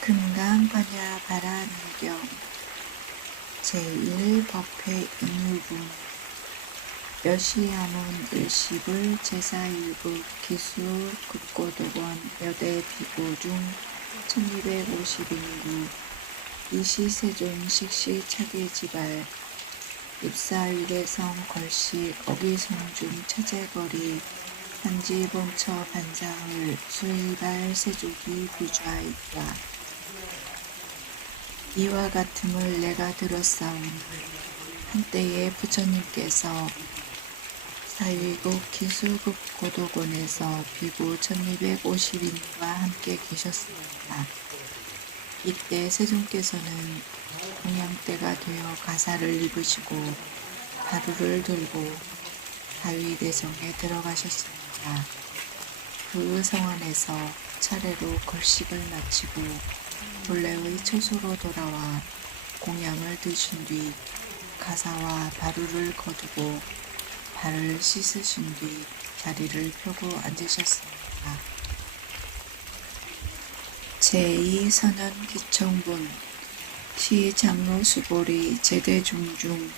금강반야 바라밀경 제1법회 인유분 여시야문 일시불 제사일국 기수 극고도원 여대 비고 중 1250인구 이시세존 식시 차계지발 입사일회성 걸시 어기성중 차제거리 한지본처 반사흘 수의발 세족이 부좌있다. 이와 같음을 내가 들었사오니 한때에 부처님께서 사위국 기수급 고도곤에서 비구 1250인과 함께 계셨습니다. 이때 세존께서는 공양때가 되어 가사를 입으시고 바루를 들고 다위대성에 들어가셨습니다. 그 성안에서 차례로 걸식을 마치고 본래의 처소로 돌아와 공양을 드신 뒤 가사와 바루를 거두고 발을 씻으신 뒤 자리를 펴고 앉으셨습니다. 제2선언 기청분 시장로 수보리 제대중중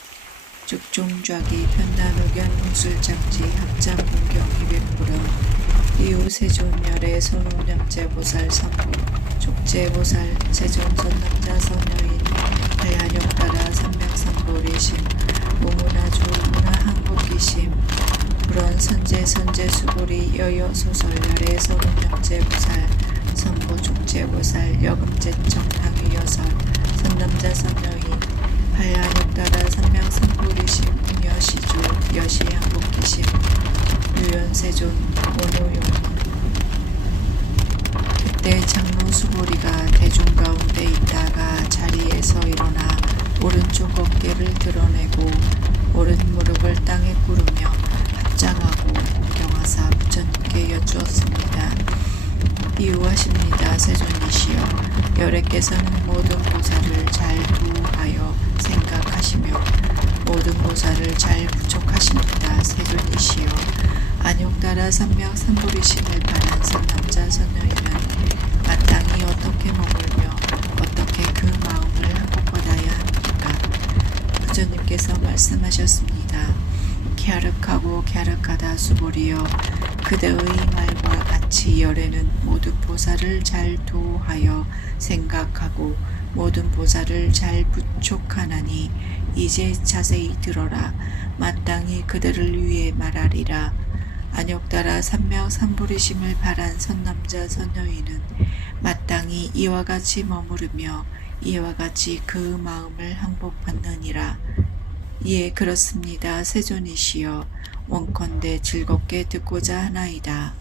즉종좌기 편단의견 홍술장지 합장문경 200불은 이후세존열의 선우념제보살 선부 족제보살 세존선남자 선여인 발한용따라 삼명삼보리심 오문화주 문화한국기심 불원선제선제수보리 여여소설열의 선우념제보살 선보 족제보살 여금제청 당위여설 선남자 선여인 발한용따라 삼명삼보리심 웅여시주 여시한국기심 유연세존 원호용 그때 장로 수보리가 대중 가운데 있다가 자리에서 일어나 오른쪽 어깨를 드러내고 오른 무릎을 땅에 구르며 합장하고 공경하사 부처님께 여쭈었습니다. 이유하십니다. 세존이시여 열애께서는 모든 보살을 잘 두하여 생각하시며 모든 보살을 잘 부촉하십니다. 세존이시여 안욕따라 삼명삼보리심을 바란 선남자 선여인은 마땅히 어떻게 머물며 어떻게 그 마음을 한복받아야 합니까? 부처님께서 말씀하셨습니다. 갸륵하고 갸륵하다 수보리여 그대의 말과 같이 열애는 모든 보살을 잘 도하여 생각하고 모든 보살을 잘 부촉하나니 이제 자세히 들어라. 마땅히 그들을 위해 말하리라. 안욕따라 삼명삼보리심을 바란 선남자 선여인은 마땅히 이와 같이 머무르며 이와 같이 그 마음을 항복받느니라. 예, 그렇습니다. 세존이시여 원컨대 즐겁게 듣고자 하나이다.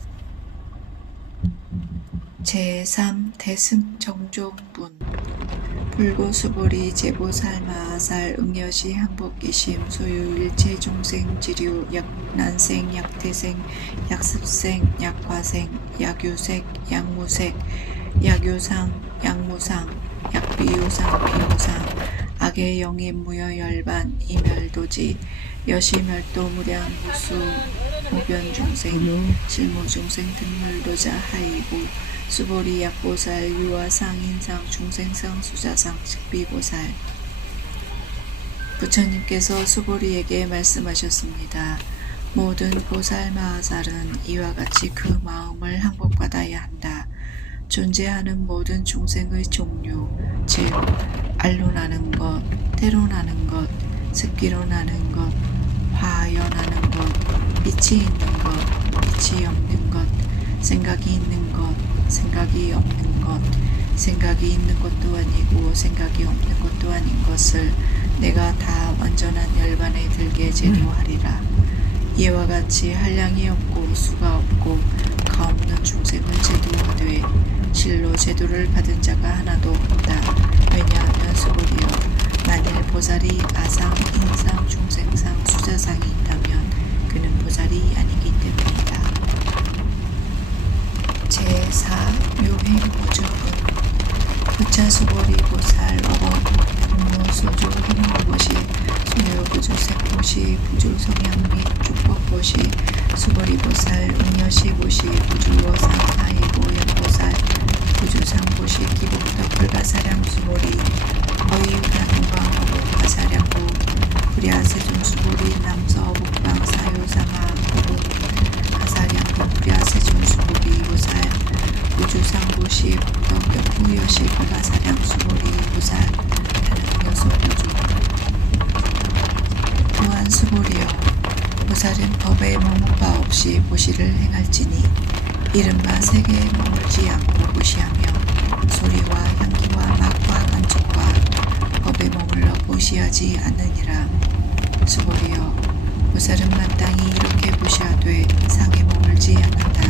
제3 대승정종분 불고수보리 제보살 마하살 응여시 항복기심 소유 일체 중생 지류 약난생 약태생 약습생 약화생 약유색 약무색 약유상 약무상 약비유상 비유상 악의 영입 무여열반 이멸도지 여시멸도 무량 무수 무변중생 실무중생 등물도자 하이고 수보리 약보살 유아상 인상 중생상 수자상 식비보살 부처님께서 수보리에게 말씀하셨습니다. 모든 보살 마하살은 이와 같이 그 마음을 항복받아야 한다. 존재하는 모든 중생의 종류 즉 알로 나는 것, 태로 나는 것, 습기로 나는 것, 화하여 나는 것, 빛이 있는 것, 빛이 없는 것, 생각이 있는 것, 생각이 없는 것, 생각이 있는 것도 아니고 생각이 없는 것도 아닌 것을 내가 다 완전한 열반에 들게 제도하리라. 이와 같이 한량이 없고 수가 없고 가 없는 중생을 제도하되 실로 제도를 받은 자가 하나도 없다. 왜냐하면 수보리여 만일 보살이 아상, 인상, 중생상, 수자상이 있다면 그는 보살이 아니기 때문이다. 제4 요행보조분 부차수보리 보살 어원 분무소조 행무보시 소요부주색보시 부주성향 및 축복보시 수보리보살 응여시보시 부주워상사이고 연보살 구주상보시 기복덕 불가사량 수보리 어이유나 동방어복 가사량고 불야세존 수보리 남서어복방 사요상하 고복 가사량고 불야세존 수보리 보살 구주상보시 복덕 역부여시 불가사량 수보리 보살 하는 여소구주 또한 수보리여 보살은 법에 머문 바 없이 보시를 행할지니 이른바 세계에 머물지 않고 보시하며 소리와 향기와 맛과 만족과 법에 머물러 보시하지 않느니라. 수보리여 보살은 마땅히 이렇게 보시하되 상에 머물지 않는다.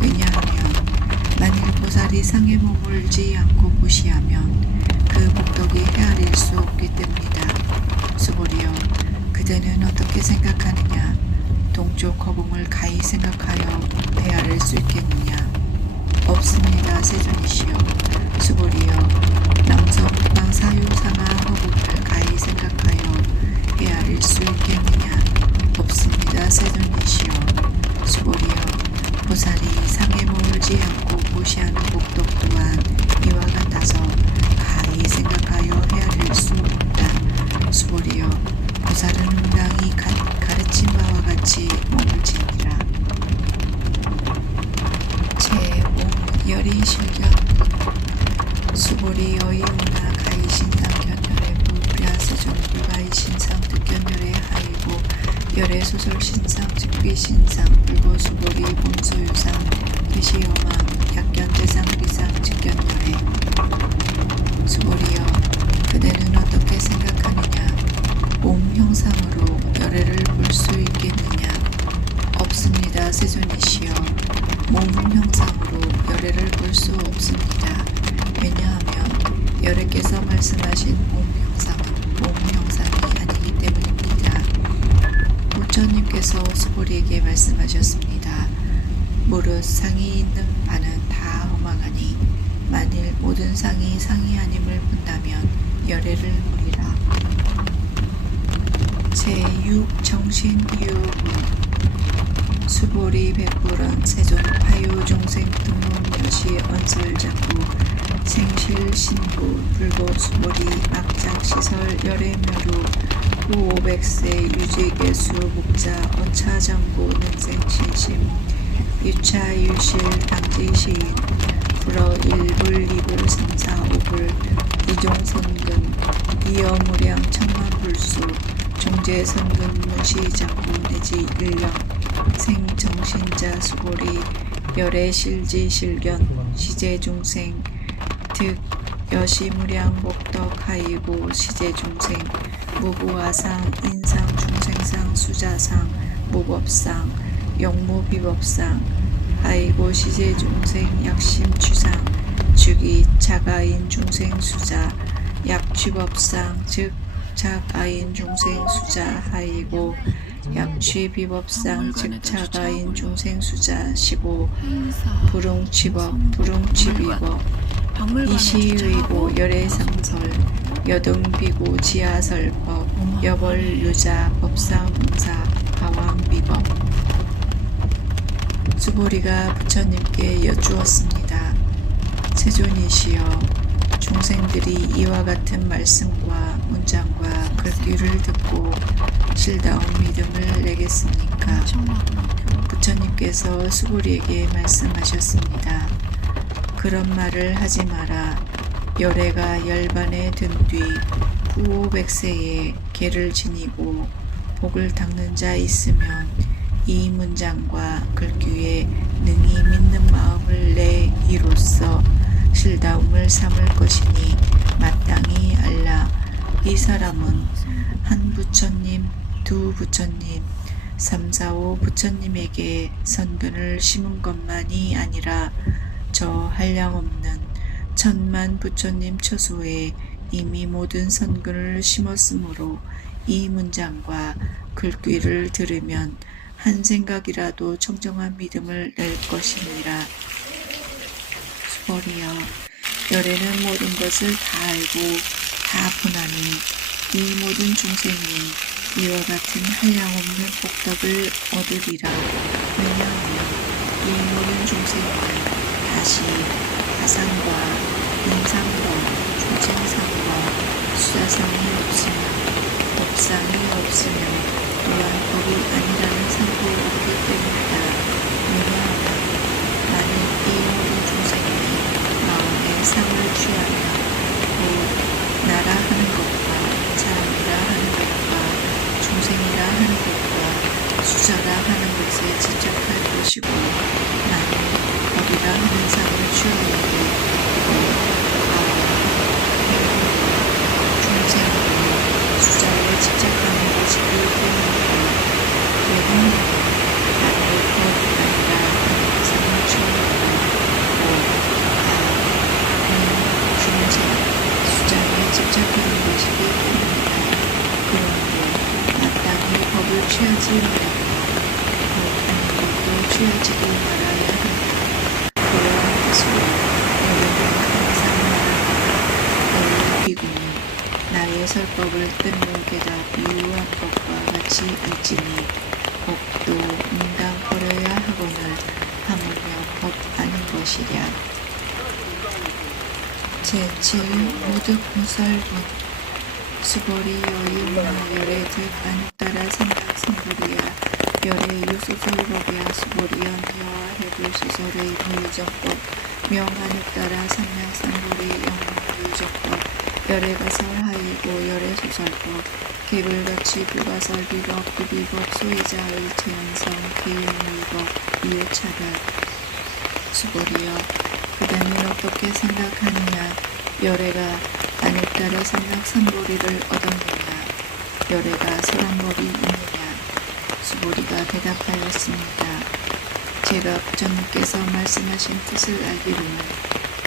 왜냐하면 만일 보살이 상에 머물지 않고 보시하면 그 복덕이 헤아릴 수 없기 때문이다. 수보리여 그대는 어떻게 생각하느냐? 동쪽 허공을 가히 생각하여 헤아릴 수 있겠느냐? 없습니다. 세존이시여 수보리여 남서북방 사유상하 허공을 가히 생각하여 헤아릴 수 있겠느냐? 없습니다. 세존이시여 수보리여 보살이 상에 머물지 않고 보시하는 복덕 또한 이와 같아서 가히 생각하여 헤아릴 수 없다. 수보리여 보살은 응당히 가르친 바와 같이 머물지니라. 제5열이실견 수보리 어이우나 가이신상 견열해부 불야세존 불가이신상 득견열의 하이고 열애소설신상 즉비신상 불고수보리 본소유상 대시여망 약견대상 비상 즉견열해 수보리여 그대는 어떻게 생각하느냐? 몸 형상으로 열애를 볼 수 있겠느냐? 없습니다. 세존이시여 몸 형상으로 열애를 볼 수 없습니다. 왜냐하면 열애께서 말씀하신 몸 형상은 몸 형상이 아니기 때문입니다. 부처님께서 수보리에게 말씀하셨습니다. 무릇 상이 있는 바는 다 허망하니 만일 모든 상이 상이 아님을 본다면 열애를 보리라. 제6정신이유문 수보리 백불은 세존 파유종생 등론여시 언설자구 생실신부 불보수보리 악작시설 열애묘루 후500세 유지개수 목자 어차장구 능생신심 유차유실 당지시인 불어 1불 2불 3, 4, 5불 이종선근 이어무량 천만불수 종제선근 무시장구 내지 일령 생정신자 수보리 열애실지실견 시제중생 득 여시무량 목덕 하이고 시제중생 무부화상 인상 중생상 수자상 무법상 영무비법상 하이고 시제중생 약심취상 즉이 자가인 중생 수자 약취법상 즉 자가인 중생 수자 하이고 약취비법상 즉 자가인 중생 수자 시고 불응취법 불응취비법 이시의고 열애상설 여등비고 지하설법 여벌유자 법상 응사 가왕비법 수보리가 부처님께 여쭈었습니다. 세존이시여 중생들이 이와 같은 말씀과 문장과 글귀를 듣고 실다운 믿음을 내겠습니까? 부처님께서 수보리에게 말씀하셨습니다. 그런 말을 하지 마라. 열애가 열반에 든 뒤 후오백세에 개를 지니고 복을 닦는 자 있으면 이 문장과 글귀에 능히 믿는 마음을 내 이로써 실다움을 삼을 것이니 마땅히 알라. 이 사람은 한 부처님, 두 부처님, 3, 4, 5 부처님에게 선근을 심은 것만이 아니라 저 한량없는 천만 부처님 처소에 이미 모든 선근을 심었으므로 이 문장과 글귀를 들으면 한 생각이라도 청정한 믿음을 낼 것이니라. 수보리여 열애는 모든 것을 다 알고 다 보나니 이 모든 중생이 이와 같은 한량없는 복덕을 얻으리라. 왜냐하면 이 모든 중생은 다시 가상과 인상과 중생상과 수사상이 없으며 법상이 없으며 또한 법이 아니라는 상도 없기 때문이다. 왜냐하면 만일 이 모든 중생이 마음의 상을 취하며 곧 나라 하는 것과 사람이라 하는 것과 중생이라 하는 것과 수자라 하는 것에 집착할 것이고 만일 법이라 하는 상을 취하여도 중생으로 수자에 집착하는 것이기 때문이다. 왜냐하면 만일 법이 아니라 하는 상을 취하여도 중생, 수자에 집착하는 것이기 때문이다. 그러므로 마땅히 법을 취하지 말고 법 아닌 것도 취하지도 말아야 한다. 그러한 것으로 너희는 항상 말하노라. 너희 비구는 나의 설법을 뜬목에다 비유한 것과 같이 일지니 법도 인간 버려야 하거늘 하물며 법 아닌 것이랴. 제7 모득무설문 수보리 여유나 열의 득 안따라 삼각삼보리야 열의 유소설법이야 수보리연 여와 해불 소설의 무유정법 명안따라 삼각삼보리 영무유정법 열의 가설 하이고 열의 소설법 개불같이 불가설 비법 부비법 소이자의 재현성 개용의법 이유차별 수보리여 그다음에 어떻게 생각하느냐 열애가 안익따라 삼각삼보리를 얻었느냐 열애가 설한법이 있느냐 수보리가 대답하였습니다. 제가 부처님께서 말씀하신 뜻을 알기로는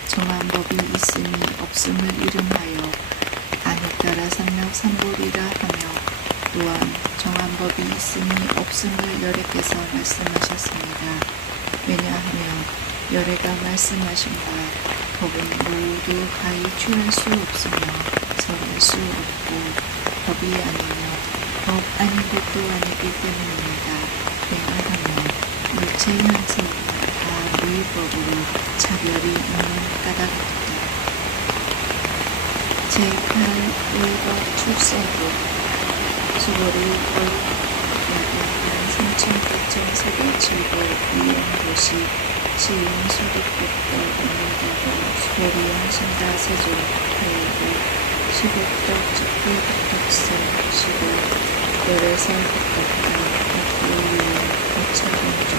정한 법이 있음이 없음을 이름하여 안익따라 삼각삼보리라 하며 또한 정한 법이 있음이 없음을 열애께서 말씀하셨습니다. 왜냐하면 열애가 말씀하신 바 법은 모두 가히 취할 수 없으며 설할 수 없고 법이 아니며 법 아닌 것도 아니기 때문입니다. 왜냐하면 일체 현상은 다 무의법으로 차별이 있는 까닭입니다. 제8 의법 출세법 수보리 약약한 3,900세계 7법 이용도시 시인소득법도 언니도도 수보리연 신다세조 하이고 시국덕 즉불국덕세 시고 열애설국덕다 법부유원 거차공중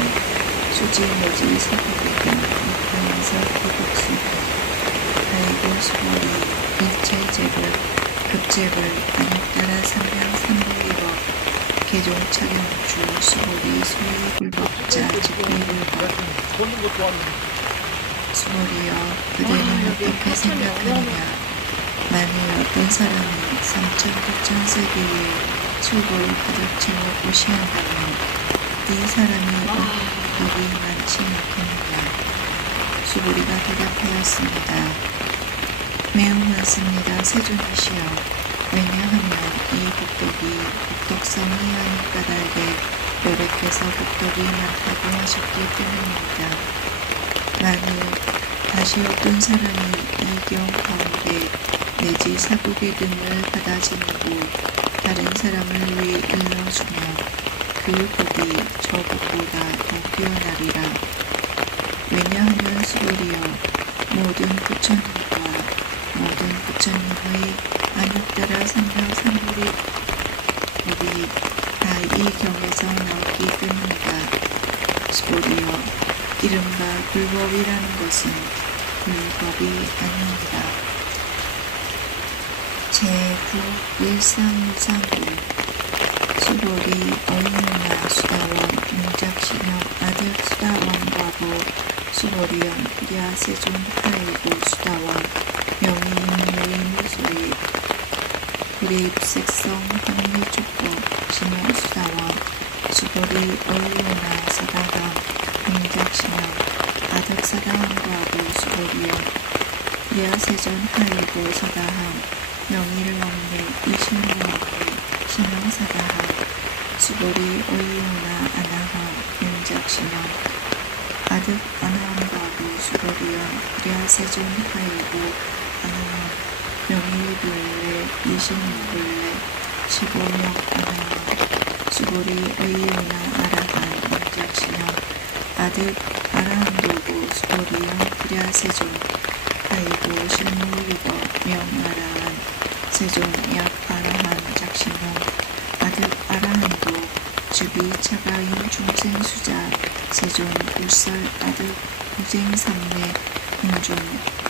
수지모지 서국이등 육하인설 거국수도 하이고 수보리 일체제불 급제불 안익따라 삼명삼보리법 개종착용주 수보리 소유불법자 직비불법 수보리여 그대는 어떻게 생각하느냐 만일 어떤 사람이 3,900세계에 술고를 가득 채워 무시한다면 이 사람이 법이 많지 않겠느냐 수보리가 대답하였습니다. 매우 많습니다. 세존이시여 왜냐하면 이 복덕이 복덕성이 아닌 까닭에 여래께서 복덕이 많다고 하셨기 때문입니다. 만일 다시 어떤 사람이 이 경 가운데 내지 사국의 등을 받아 지니고 다른 사람을 위해 일러주면 그 복이 저 복보다 더 뛰어나리라. 왜냐하면 수보리여 모든 부처님과 모든 부처님의 안익따라 삼각삼보리 법이 다 이 경에서 나오기 때문이다. 수보리여 이른바 불법이라는 것은 불법이 아닙니다. 제9 일상무상구 수보리 어인나 수다원 용작신형 아득 수다원과보 수보리연 야세존 하이고 수다원 명의인묘의무소의 불의입색성 합리축법 신형 수다원 수보리 어이오나 사다감 용작신형 아득 사다함과보 수보리연 야세존 하이고 사다함 명의를 얻는 이신명의 신명사다함 수보리 어이오나 아나함 용작신형 아득 아나함과부 수고리연 그랴세존 하이고 아나함 명일둘레 이십육둘레 15명 아나함 수고리 의유나 아라한 왕작신형 아득 아라한도구 수고리연 그랴세존 하이고 실무유거 명아라한 세존 약 아라한 작신형 아득 아라한도 주비 차가인 중생수자 세존 울설 아득 부쟁삼매 공존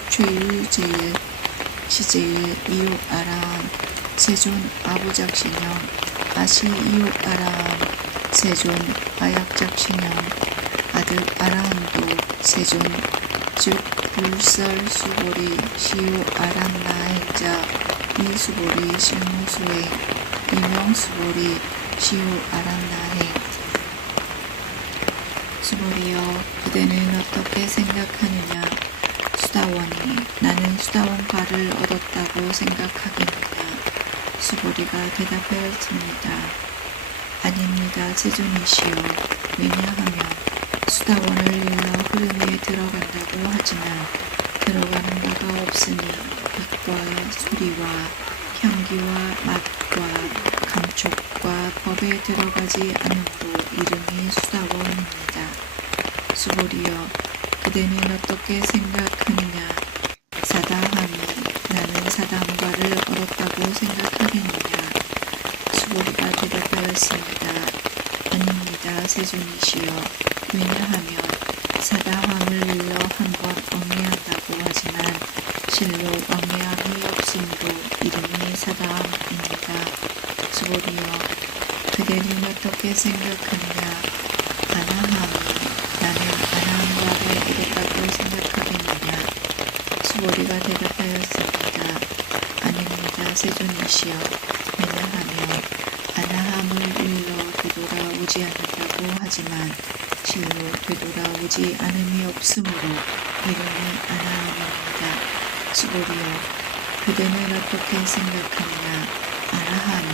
최유제일 시제일 이웃 아라한 세존 아부작신형 아시 이웃 아라한 세존 아약작신형 아득 아라한도 세존 즉 불설 수고리 시우 아란나행자 이수고리 실무수행 이명수고리 시우 아란나행 수고리여 그대는 어떻게 생각하느냐 수다원이 나는 수다원과를 얻었다고 생각하겠느냐 수고리가 대답하였습니다. 아닙니다. 세존이시여 왜냐하면 수다원을 일러 흐름에 들어간다고 하지만 들어가는 바가 없으니 빛과 소리와 향기와 맛과 감촉과 법에 들어가지 않음으로 이름이 수다원입니다. 수고리여 그대는 어떻게 생각하느냐 사다함이 나는 사다함과를 얻었다고 생각하겠느냐 수고리가 대답하였습니다. 아닙니다. 세존이시여 왜냐하면 사다함을 일러 한번 왕래한다고 하지만 실로 왕래함이 없으므로 이름이 사다함입니다. 수고리여 그대는 어떻게 생각하느냐 아나함이 나는 아나함과를 얻었다고 생각하겠느냐 수고리가 대답하였습니다. 아닙니다. 세존이시여 왜냐하면 아나함을 일러 되돌아오지 않는다고 하지만 실로 되돌아오지 않음이 없으므로 이름이 아나함입니다. 수고리여 그대는 어떻게 생각하느냐 아라함이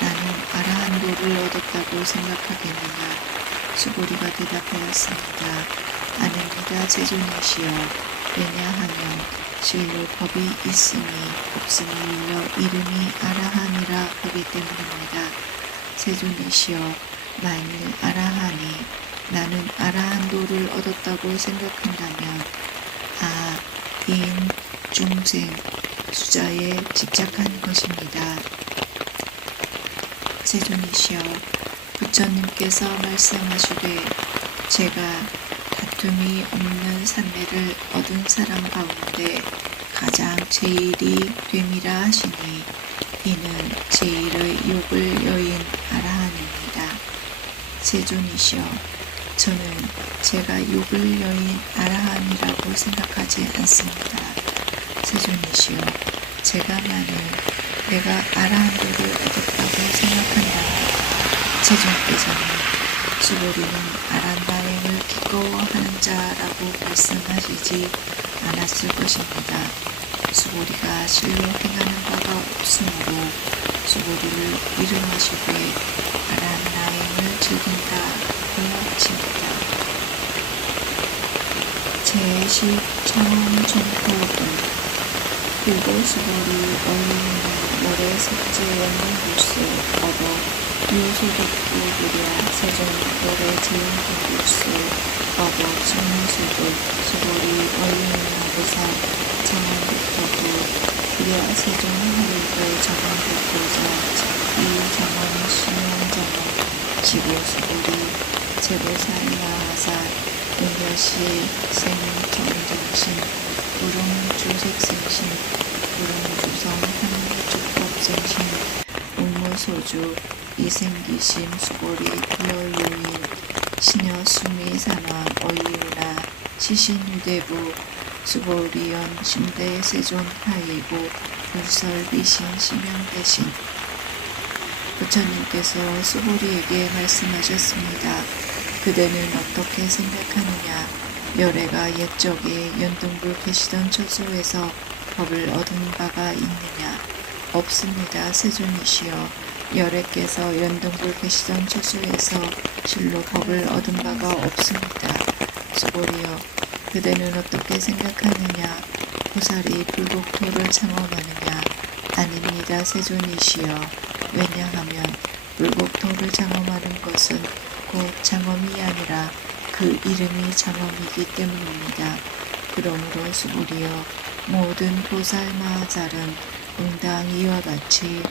나는 아라한도를 얻었다고 생각하겠느냐 수고리가 대답하였습니다. 아닙니다. 세존이시여 왜냐하면 실로 법이 있으니 없음을 일러 이름이 아라한이라 하기 때문입니다. 세존이시여 만일 아라한이 나는 아라한도를 얻었다고 생각한다면 인 중생 수자에 집착한 것입니다. 세존이시여 부처님께서 말씀하시되 제가 다툼이 없는 산매를 얻은 사람 가운데 가장 제일이 됨이라 하시니 이는 제일의 욕을 여인 아라한입니다. 세존이시여 저는 제가 욕을 여인 아라한이라고 생각하지 않습니다. 세존이시여 제가 만일 내가 아라한도를 얻었다고 생각한다면 세존께서는 수고리는 아란다행을 기꺼워하는 자라고 말씀하시지 않았을 것입니다. 수고리가 실로 행하는 바가 없으므로 수고리를 이름하시되 아란다행을 즐긴다고 하십니다. 제10처음 정법은 불보수고리 어이는 모래 색재 원문불수 업어 유소득구 무려 세존 모래 지은불수 업어 승무수도 수고리 어이는 부산 정원부터구 무려 세존 하루고 정원부터자 이정원 신용정원 지고수고리 제보살마하사 은여시 생정정신 부릉주색생신 부릉주성 한주법생신 운무소주 이생기심 수고리 부여유인 신여수미산화 어이유나 시신유대부 수고리연 심대세존 하이고 불설비신 심영대신 부처님께서 수고리에게 말씀하셨습니다. 그대는 어떻게 생각하느냐 열애가 옛적에 연등불 계시던 처소에서 법을 얻은 바가 있느냐 없습니다. 세존이시여 열애께서 연등불 계시던 처소에서 실로 법을 얻은 바가 없습니다. 수보리여 그대는 어떻게 생각하느냐 보살이 불국토를 창험하느냐 아닙니다 세존이시여 왜냐하면 불국토를 창험하는 것은 곧 창험이 아니라 그 이름이 창험이기 때문입니다. 그러므로 수보리여 모든 보살 마하잘은 응당 이와 같이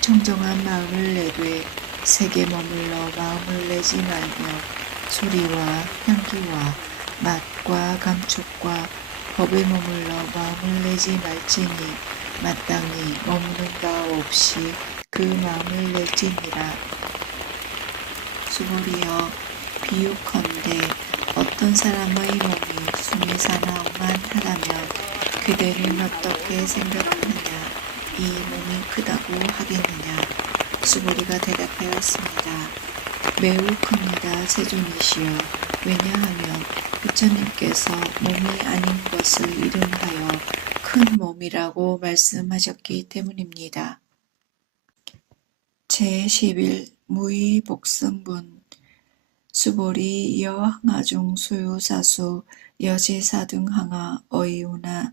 청정한 마음을 내되 색에 머물러 마음을 내지 말며 소리와 향기와 맛과 감촉과 법에 머물러 마음을 내지 말지니 마땅히 머무는 바 없이 그 마음을 낼지니라. 수보리여 비유컨대 어떤 사람의 몸이 숨이 사나움만 하다면 그대는 어떻게 생각하느냐 이 몸이 크다고 하겠느냐. 수보리가 대답하였습니다. 매우 큽니다 세존이시여 왜냐하면 부처님께서 몸이 아닌 것을 이름하여 큰 몸이라고 말씀하셨기 때문입니다. 제11 무의복승분 수보리 여항아중 수유사수 여지사 등 항아 어이우나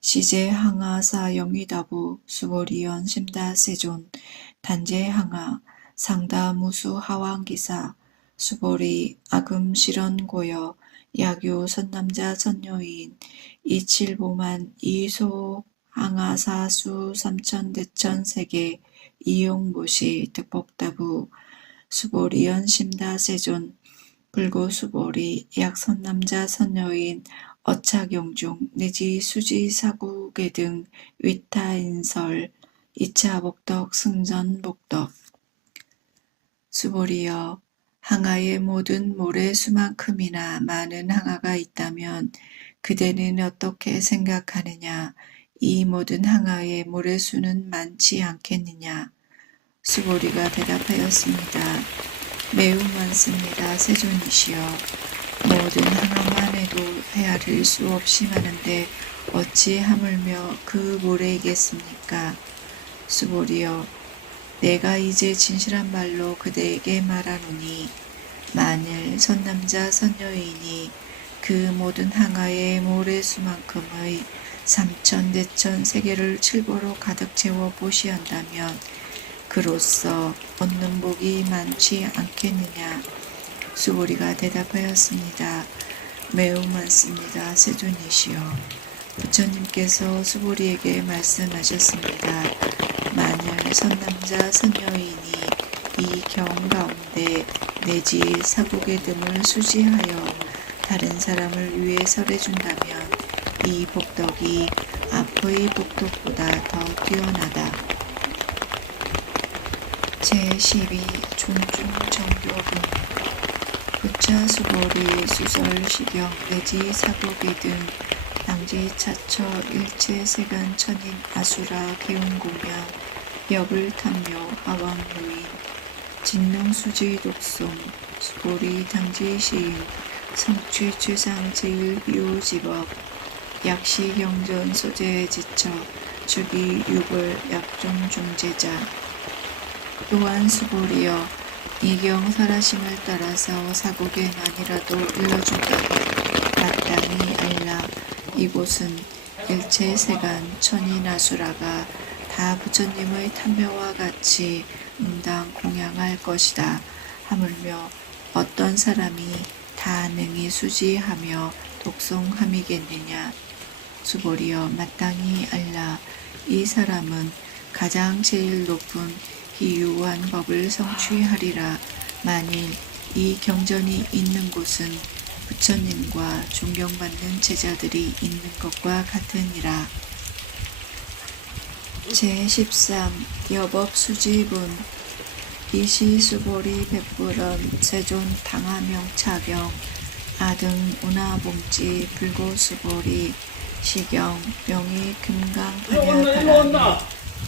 시제 항아사 영위다부 수보리연 심다세존 단제 항아 상다 무수 하왕기사 수보리 아금실언고여 야교 선남자 선녀인 이칠보만 이소 항아사수 삼천대천 세계 이용보시 득복다부 수보리연 심다세존 불고수보리 약선남자 선녀인 어차경중 내지 수지사국계 등 위타인설 이차복덕 승전복덕 수보리여 항아의 모든 모래수만큼이나 많은 항아가 있다면 그대는 어떻게 생각하느냐 이 모든 항아의 모래수는 많지 않겠느냐. 수보리가 대답하였습니다. 매우 많습니다 세존이시여 모든 항아만 해도 헤아릴 수 없이 많은데 어찌 하물며 그 모래이겠습니까. 수보리여 내가 이제 진실한 말로 그대에게 말하노니 만일 선남자 선녀인이 그 모든 항아의 모래수만큼의 삼천대천 세계를 칠보로 가득 채워 보시한다면 그로써 얻는 복이 많지 않겠느냐. 수보리가 대답하였습니다. 매우 많습니다 세존이시여 부처님께서 수보리에게 말씀하셨습니다. 만일 선남자 선녀인이 이 경 가운데 내지 사국의 등을 수지하여 다른 사람을 위해 설해준다면 이 복덕이 앞의 복덕보다 더 뛰어나다. 제12 존중정교분 부차 수보리 수설시경 내지 사국의 등 당지 차처 일체 세간 천인 아수라 개운공양 역을 탐묘 하왕무인 진능수지 독송 수보리 당지 시인 성취 최상 제일 비오지법 약시경전 소재에 지쳐 주기 육을 약종 중재자 또한 수보리여 이경 설하심을 따라서 사국에만이라도 일러준다면 마땅히 알라. 이곳은 일체 세간 천인아수라가 다 부처님의 탐묘와 같이 응당 공양할 것이다. 하물며 어떤 사람이 다 능히 수지하며 독송함이겠느냐. 수보리여 마땅히 알라. 이 사람은 가장 제일 높은 희유한 법을 성취하리라. 만일 이 경전이 있는 곳은 부처님과 존경받는 제자들이 있는 것과 같으니라. 제13 여법수지분 이시수보리 백불원 세존 당하명차경 아등 운하봉지 불고수보리 시경 명의 금강반야바라미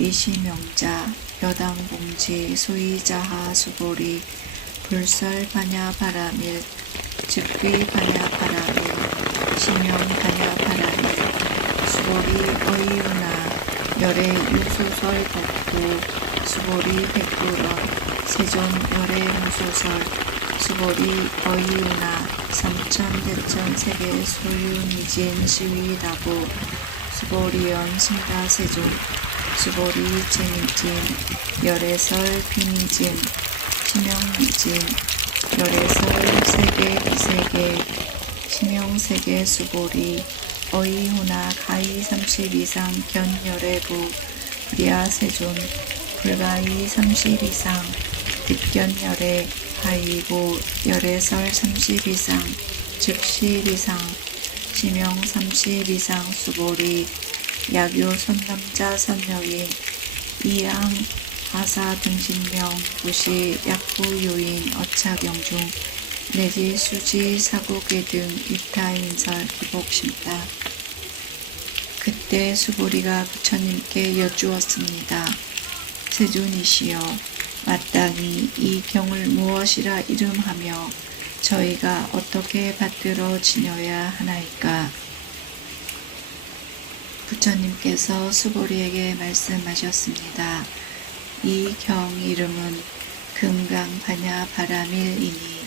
이시명자 여당봉지 소이자하 수보리 불설반야바라밀 즉귀반야바라밀 시명반야바라밀 수보리 어이우나 열의 유소설 복구 수보리 백불원 세존 열의 무소설 수보리 어이우나 삼천 대천 세계 소유 미진 시위 나고 수보리연 승가 세종 수보리 재미진 열애설 비미진 심영미진 열애설 세계 비세계 심영세계 수보리 어이훈아 가히 30 이상 견열애부 불야 세존 불가히 30 이상 득견열애 하이고 열애설 30 이상 즉시 이상 지명 30 이상 수보리 야교 손남자 선여인 이양 하사 등신명 부시 약부 요인 어차경중 내지 수지 사고계 등 이타인설 기복심다. 그때 수보리가 부처님께 여쭈었습니다. 세존이시여, 마땅히 이 경을 무엇이라 이름하며 저희가 어떻게 받들어 지녀야 하나이까? 부처님께서 수보리에게 말씀하셨습니다. 이 경 이름은 금강반야 바라밀이니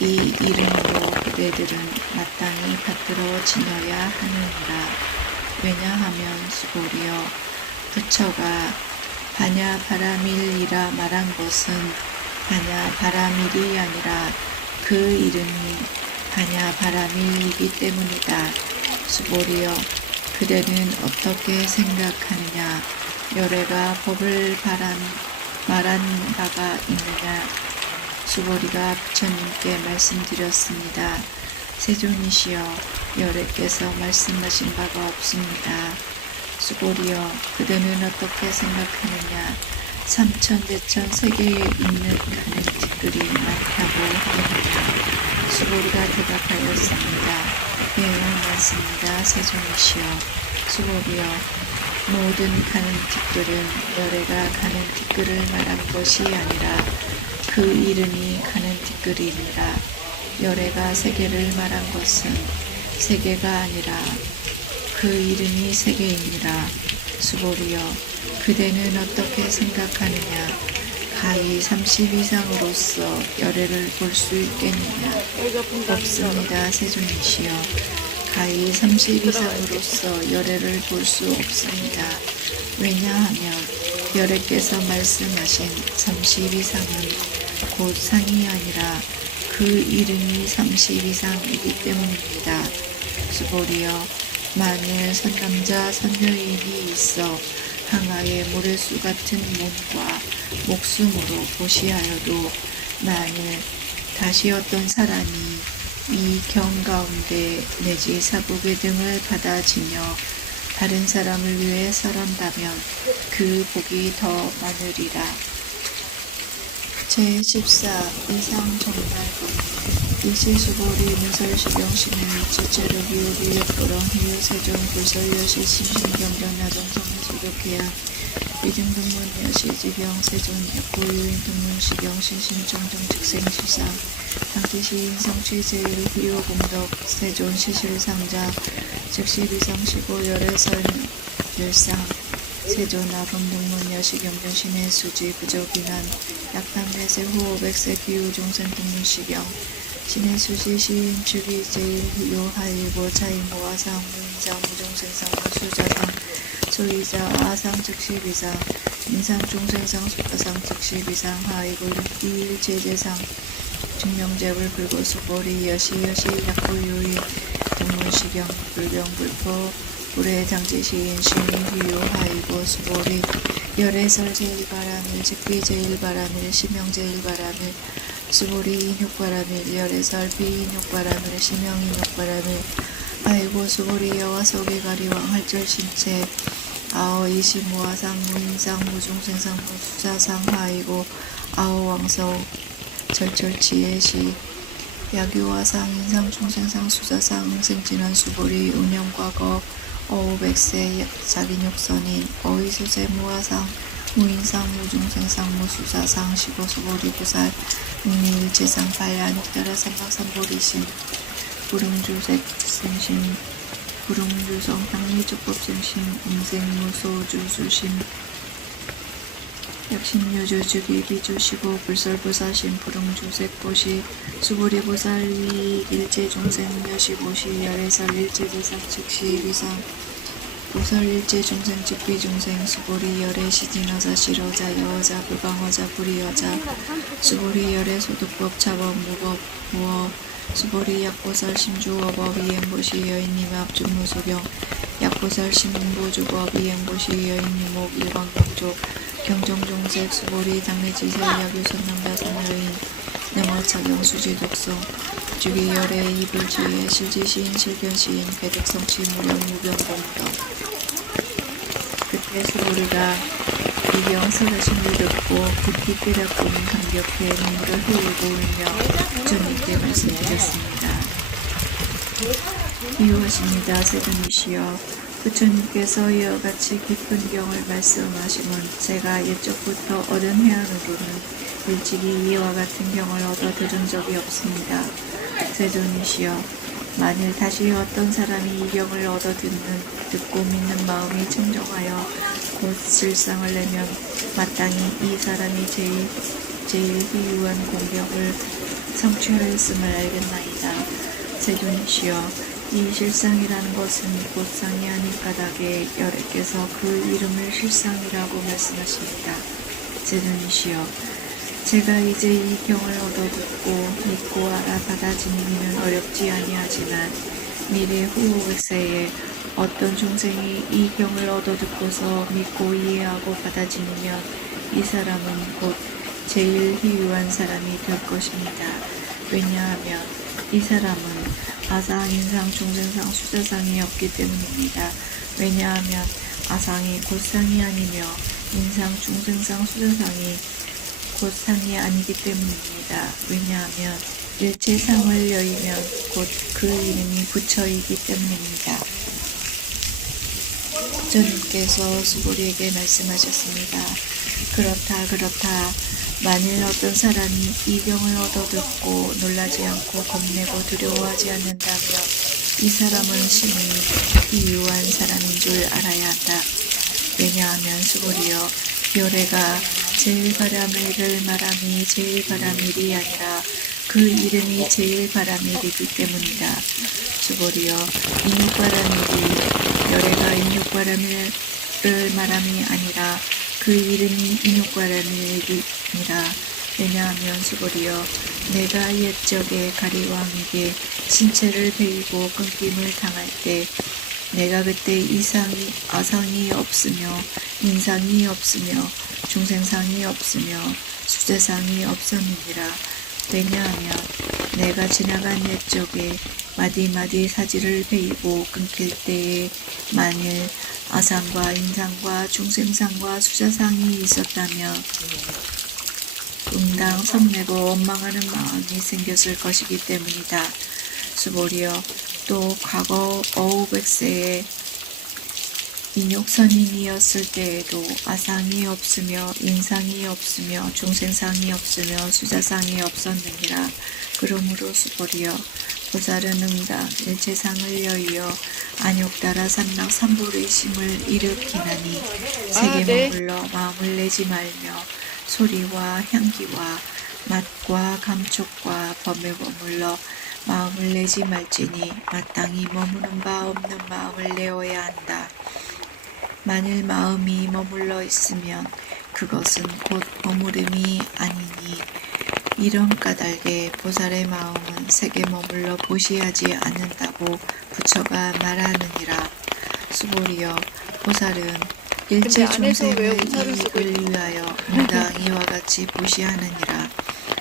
이 이름으로 그대들은 마땅히 받들어 지녀야 하느니라. 왜냐하면 수보리여, 부처가 반야 바라밀이라 말한 것은 반야 바라밀이 아니라 그 이름이 반야 바라밀이기 때문이다. 수보리여, 그대는 어떻게 생각하느냐? 열애가 법을 말한 바가 있느냐? 수보리가 부처님께 말씀드렸습니다. 세존이시여, 열애께서 말씀하신 바가 없습니다. 수보리여, 그대는 어떻게 생각하느냐? 삼천대천 세계에 있는 가는 티끌이 많다고 하느냐? 수보리가 대답하였습니다. 예, 많습니다. 세존이시여. 수보리여, 모든 가는 티끌은 열애가 가는 티끌을 말한 것이 아니라 그 이름이 가는 티끌이니라. 열애가 세계를 말한 것은 세계가 아니라 그 이름이 세계이니라. 수보리여, 그대는 어떻게 생각하느냐? 가히 30 이상으로서 열애를 볼 수 있겠느냐? 없습니다. 세존이시여. 가히 30 이상으로서 열애를 볼 수 없습니다. 왜냐하면 열애께서 말씀하신 30 이상은 곧 상이 아니라 그 이름이 30 이상이기 때문입니다. 수보리여, 만일 선남자 선여인이 있어 항아의 모래수 같은 몸과 목숨으로 보시하여도 만일 다시 어떤 사람이 이 경 가운데 내지 사고계 등을 받아 지녀 다른 사람을 위해 설한다면 그 복이 더 많으리라. 제14 이상정날법 일시수보리 문설시경신의 지체로 비오비 역도령 희유세종 불설여시 심신경전야정성수력해야 위등등문여시 지병세존 약고유인 등문시경 신신정정 즉생시상 당기시인 성취제일 희요공덕 세존 시실상자 즉시비상시고 열애설 열상 세존아 범등문 여시경전신의 수지 부적인한 약탐내세 후오백세 비유종생 등문시경 신의 수지 시인 주기 제일 요하이고 차이모아상 무인상 무종생상 무수자상 소이자 아상 즉시비상 인상종생상 수가상 즉시비상 하이고 일제제상 증명제불 불고수보리 여시여시 약고유인 등문시경 불병불포 불의 장지시인 신휘유하이고 수보리 열애설 제일바라밀 즉비 제일바라밀 심영제일바라밀 수보리 인육바라밀 열애설 비인육바라밀 심영인육바라밀 아이고 수보리 여와서계가리왕 할절신체 아어 이시무아상 무인상 무중생상 무수자상 하이고 아오왕서 절절치예시 야교와상 인상중생상 수자상 응생진한 수보리 운영과거 어오백세 자기육선인 어이수세 무아상 무인상 무중생상 무수자상 시고수보리 부살 응리일체상 발야육달아 삼박삼보리신 구릉주색생신 구릉주성 향리족법생신 응생무소주수신 약신유주 즉위 비주시고 불설보사신 부릉주색보시 수보리보살 위 일제중생 여시보시 열애설 일제대삭 즉시 위상 보살 일제중생 즉비중생 수보리 열애 시진어자 실어자 여어자 불방어자 불이여자 수보리 열애 소득법 차법 무법 무어 수보리 약보살 심주어법 이행보시 여인님합 중무소경 약보살 신보주법 이행보시 여인님목 일광경조 경정종색 수보리 장례지세 야규선남자 선여인 능어차경 수지독성 주기 열애 이불지혜 실지시인 실견시인 배득성치 무령 무병공덕 그때 수보리가 이경 서자신을 듣고 깊이 깨닫고는 감격해 눈물을 흘리고 울며 주님께 말씀드렸습니다. 이유하십니다. 세존이시여 부처님께서 이와 같이 깊은 경을 말씀하시면 제가 옛적부터 얻은 해안으로는 일찍이 이와 같은 경을 얻어 들은 적이 없습니다. 세존이시여 만일 다시 어떤 사람이 이 경을 얻어 듣고 믿는 마음이 청정하여 곧 실상을 내면 마땅히 이 사람이 제일 희유한 공격을 성취하였음을 알겠나이다. 세존이시여 이 실상이라는 것은 곧상이 아닌 까닭에 여래께서 그 이름을 실상이라고 말씀하십니다. 세존이시여 제가 이제 이 경을 얻어 듣고 믿고 알아 받아지는 일은 어렵지 아니하지만 미래 후백세에 어떤 중생이 이 경을 얻어 듣고서 믿고 이해하고 받아지면 이 사람은 곧 제일 희유한 사람이 될 것입니다. 왜냐하면 이 사람은 아상, 인상, 중생상, 수자상이 없기 때문입니다. 왜냐하면 아상이 곧상이 아니며 인상, 중생상, 수자상이 곧상이 아니기 때문입니다. 왜냐하면 일체상을 여의면 곧 그 이름이 부처이기 때문입니다. 부처님께서 수보리에게 말씀하셨습니다. 그렇다. 만일 어떤 사람이 이 병을 얻어 듣고 놀라지 않고 겁내고 두려워하지 않는다면 이 사람은 심히 희유한 사람인 줄 알아야 한다. 왜냐하면 수보리여 열애가 제일 바라밀을 말함이 제일 바라밀이 아니라 그 이름이 제일 바라밀이기 때문이다. 수보리여 인육바라밀이 열애가 인육바라밀을 말함이 아니라 그 이름이 인육바라밀이니라. 왜냐하면 수보리여 내가 옛적에 가리왕에게 신체를 베이고 끊김을 당할 때 내가 그때 아상이 없으며 인상이 없으며 중생상이 없으며 수제상이 없었느니라. 왜냐하면 내가 지나간 옛적에 마디마디 사지를 베이고 끊길 때에 만일 아상과 인상과 중생상과 수자상이 있었다면 응당 성내고 원망하는 마음이 생겼을 것이기 때문이다. 수보리여 또 과거 어우백세에 인욕선인이었을 때에도 아상이 없으며 인상이 없으며 중생상이 없으며 수자상이 없었느니라. 그러므로 수보리여 보살은 응당 일체상을 여의어 안욕따라 삼락 삼불의심을 일으키나니 세계 머물러 마음을 내지 말며 소리와 향기와 맛과 감촉과 범에 머물러 마음을 내지 말지니 마땅히 머무는 바 없는 마음을 내어야 한다. 만일 마음이 머물러 있으면 그것은 곧 머무름이 아니니 이런 까닭에 보살의 마음은 색에 머물러 보시하지 않는다고 부처가 말하느니라. 수보리여 보살은 일체 중생의 이익을 위하여 응당 이와 같이 보시하느니라.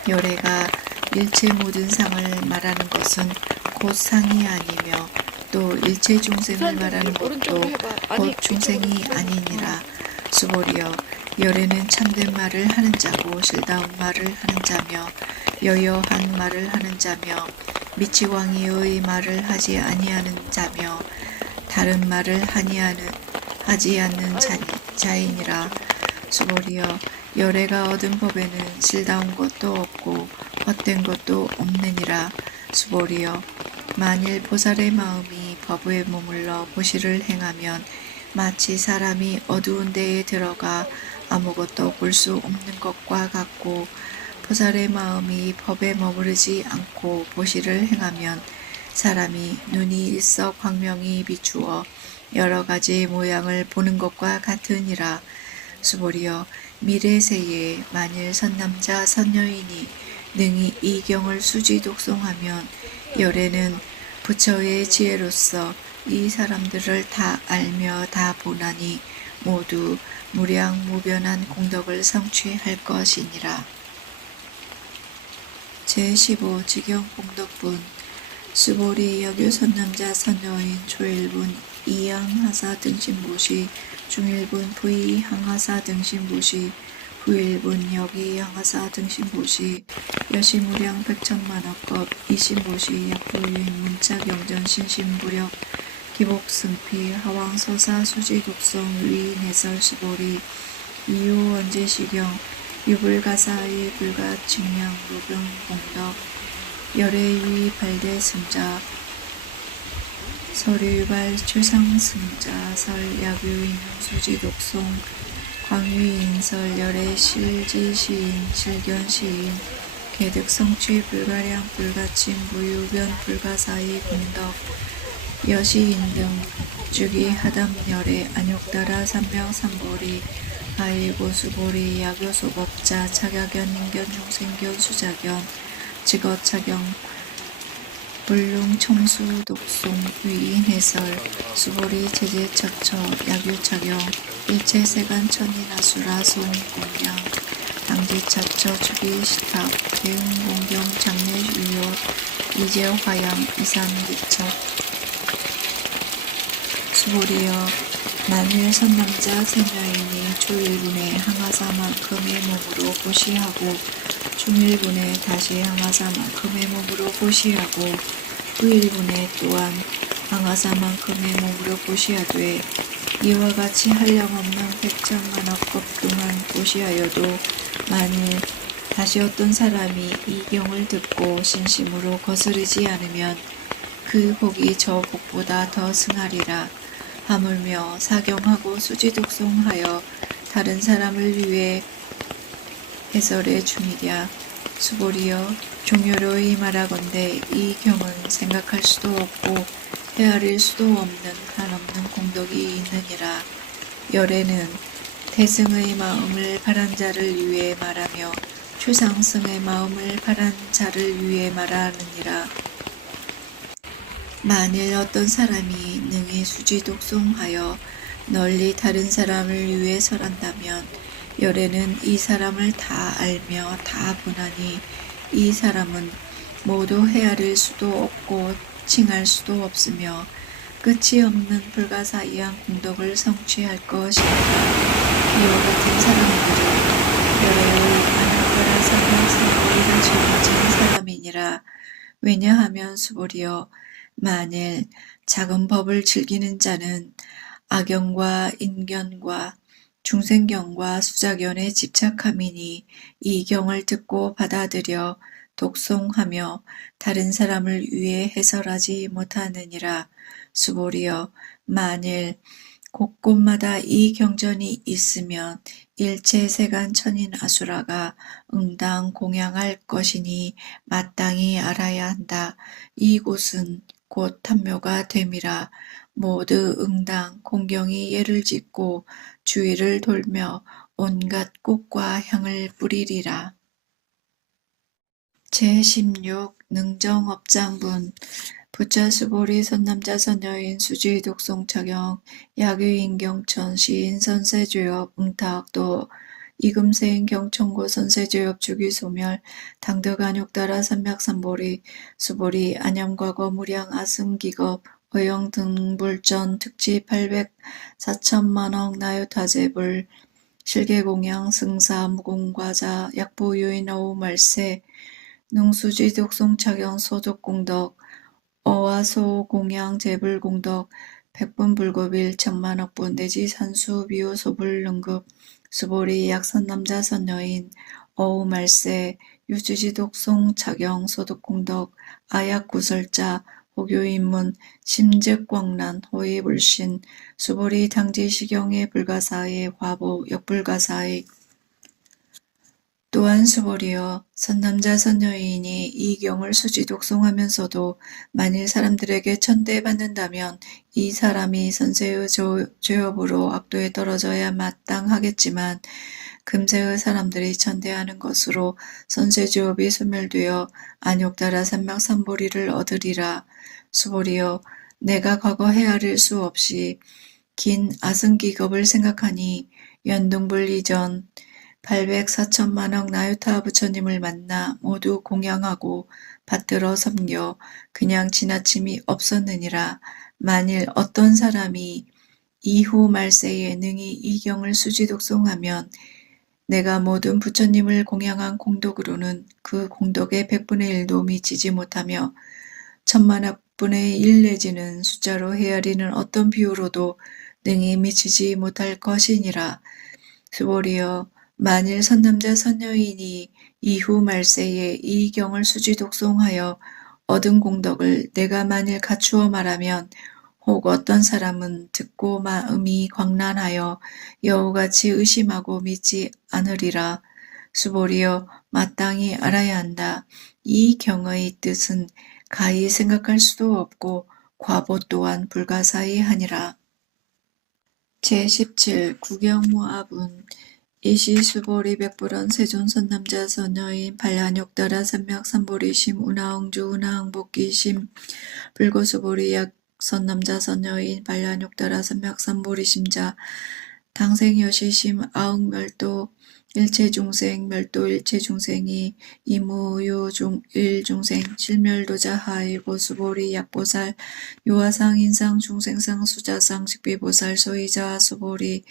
열애가 일체 모든 상을 말하는 것은 곧 상이 아니며 또 일체 중생을 말하는 것도 곧 중생이 아니니라. 수보리여 열애는 참된 말을 하는 자고 실다운 말을 하는 자며 여여한 말을 하는 자며 미치광이의 말을 하지 아니하는 자며 다른 말을 하지 않는 자이니라. 수보리여 열애가 얻은 법에는 실다운 것도 없고 헛된 것도 없느니라. 수보리여 만일 보살의 마음이 법에 머물러 보시를 행하면 마치 사람이 어두운 데에 들어가 아무것도 볼 수 없는 것과 같고 보살의 마음이 법에 머무르지 않고 보시를 행하면 사람이 눈이 일석 광명이 비추어 여러 가지 모양을 보는 것과 같으니라. 수보리여 미래세에 만일 선남자 선여인이 능히 이 경을 수지 독송하면 열애는 부처의 지혜로서 이 사람들을 다 알며 다 보나니 모두 무량무변한 공덕을 성취할 것이니라. 제15지경 공덕분 수보리 여교 선남자 선여인 초일분 이양하사 등신보시 중일분 부이항하사 등신보시 후일분 여기 양하사 등신보시 여시무량 백천만억급 이신보시 약부유인 문자경전 신신부력 기복승피 하왕서사 수지독성 위내설 수보리 이후 원제시경 유불가사의 불가측량 무병공덕 열애위 발대승자 서류발 최상승자 설야뷰인 수지독송 광유인설 열애 실지시인 실견시인 개득성취 불가량 불가침 무유변 불가사의 공덕 여시인 등 주기 하담 열애 안욕따라 삼명삼보리 하일고수보리 야교소법자 차격견 인견 중생견 수자견 직어차경 불능청수 독송 위인해설 수보리 제재처처 야교차경 일체세간천인 아수라 소음공양 당지차처 주기시탁 대응공경 장례유효 이제화양 이산기처 수보리여 만일 선남자 선여인이 초일분에 항하사만큼의 몸으로 보시하고 중일분에 다시 항하사만큼의 몸으로 보시하고 후일분에 또한 항하사만큼의 몸으로 보시하되 이와 같이 한량없는 백천만억급 동안 보시하여도 만일 다시 어떤 사람이 이 경을 듣고 신심으로 거스르지 않으면 그 복이 저 복보다 더 승하리라. 하물며 사경하고 수지독송하여 다른 사람을 위해 해설해 줌이랴. 수보리여 종효로이 말하건대 이 경은 생각할 수도 없고 헤아릴 수도 없는 한없는 공덕이 있느니라. 열애는 대승의 마음을 바란 자를 위해 말하며 최상승의 마음을 바란 자를 위해 말하느니라. 만일 어떤 사람이 능히 수지독송하여 널리 다른 사람을 위해 설한다면 열애는 이 사람을 다 알며 다 보나니 이 사람은 모두 헤아릴 수도 없고 칭할 수도 없으며 끝이 없는 불가사의한 공덕을 성취할 것이니라. 이와 같은 사람들은 열애의 안학거라 삼명삼보리가 짊어진 사람이니라. 왜냐하면 수보리여 만일 작은 법을 즐기는 자는 악연과 인견과 중생견과 수자견에 집착함이니 이 경을 듣고 받아들여 독송하며 다른 사람을 위해 해설하지 못하느니라. 수보리여 만일 곳곳마다 이 경전이 있으면 일체세간 천인 아수라가 응당 공양할 것이니 마땅히 알아야 한다. 이곳은 곧 탐묘가 됨이라. 모두 응당 공경이 예를 짓고 주위를 돌며 온갖 꽃과 향을 뿌리리라. 제16 능정업장분 부차수보리 선남자 선여인 수지 독송차경 야규인경천 시인 선세죄업 응탁도 이금세인 경천고 선세죄업 주기소멸 당득안욕따라 삼맥삼보리 수보리 안염과거 무량 아승기겁 어영 등불전 특지 800 4천만억 나요타제불 실계공양 승사 무공과자 약보유인 어우말세 능수지 독송차경 소득공덕 어와소공양 재불공덕 백분불급일 천만억분 내지 산수 비호소불 능급 수보리 약선남자 선여인 어우말세 유주지 독송차경 소득공덕 아약구설자 호교인문 심즉광란 호의불신 수보리 당지시경의 불가사의 화보 역불가사의 또한 수보리여 선남자 선여인이 이 경을 수지 독송하면서도 만일 사람들에게 천대받는다면 이 사람이 선세의 죄업으로 악도에 떨어져야 마땅하겠지만 금세의 사람들이 천대하는 것으로 선세죄업이 소멸되어 안욕따라 삼막삼보리를 얻으리라. 수보리여 내가 과거 헤아릴 수 없이 긴 아승기겁을 생각하니 연등불 이전 804천만억 나유타 부처님을 만나 모두 공양하고 받들어 섬겨 그냥 지나침이 없었느니라. 만일 어떤 사람이 이후 말세에 능히 이 경을 수지독송하면 내가 모든 부처님을 공양한 공덕으로는 그 공덕의 100분의 1도 미치지 못하며 천만억 분의 1 내지는 숫자로 헤아리는 어떤 비유로도 능히 미치지 못할 것이니라. 수보리여 만일 선남자 선여인이 이후 말세에 이 경을 수지 독송하여 얻은 공덕을 내가 만일 갖추어 말하면 혹 어떤 사람은 듣고 마음이 광란하여 여우같이 의심하고 믿지 않으리라. 수보리여 마땅히 알아야 한다. 이 경의 뜻은 가히 생각할 수도 없고 과보 또한 불가사의하니라. 제17 구경모압은 이시수보리 백불원 세존선남자 선여인 반란욕따라 삼맥삼보리심 운하응주 운하응복기심 불고수보리 약선남자 선여인 반란욕따라 삼맥삼보리심자 당생여시심 아응멸도 일체중생 멸도 일체중생이 이무요일중생 실멸도자 하이고 수보리 약보살 요하상 인상 중생상 수자상 식비보살 소이자 수보리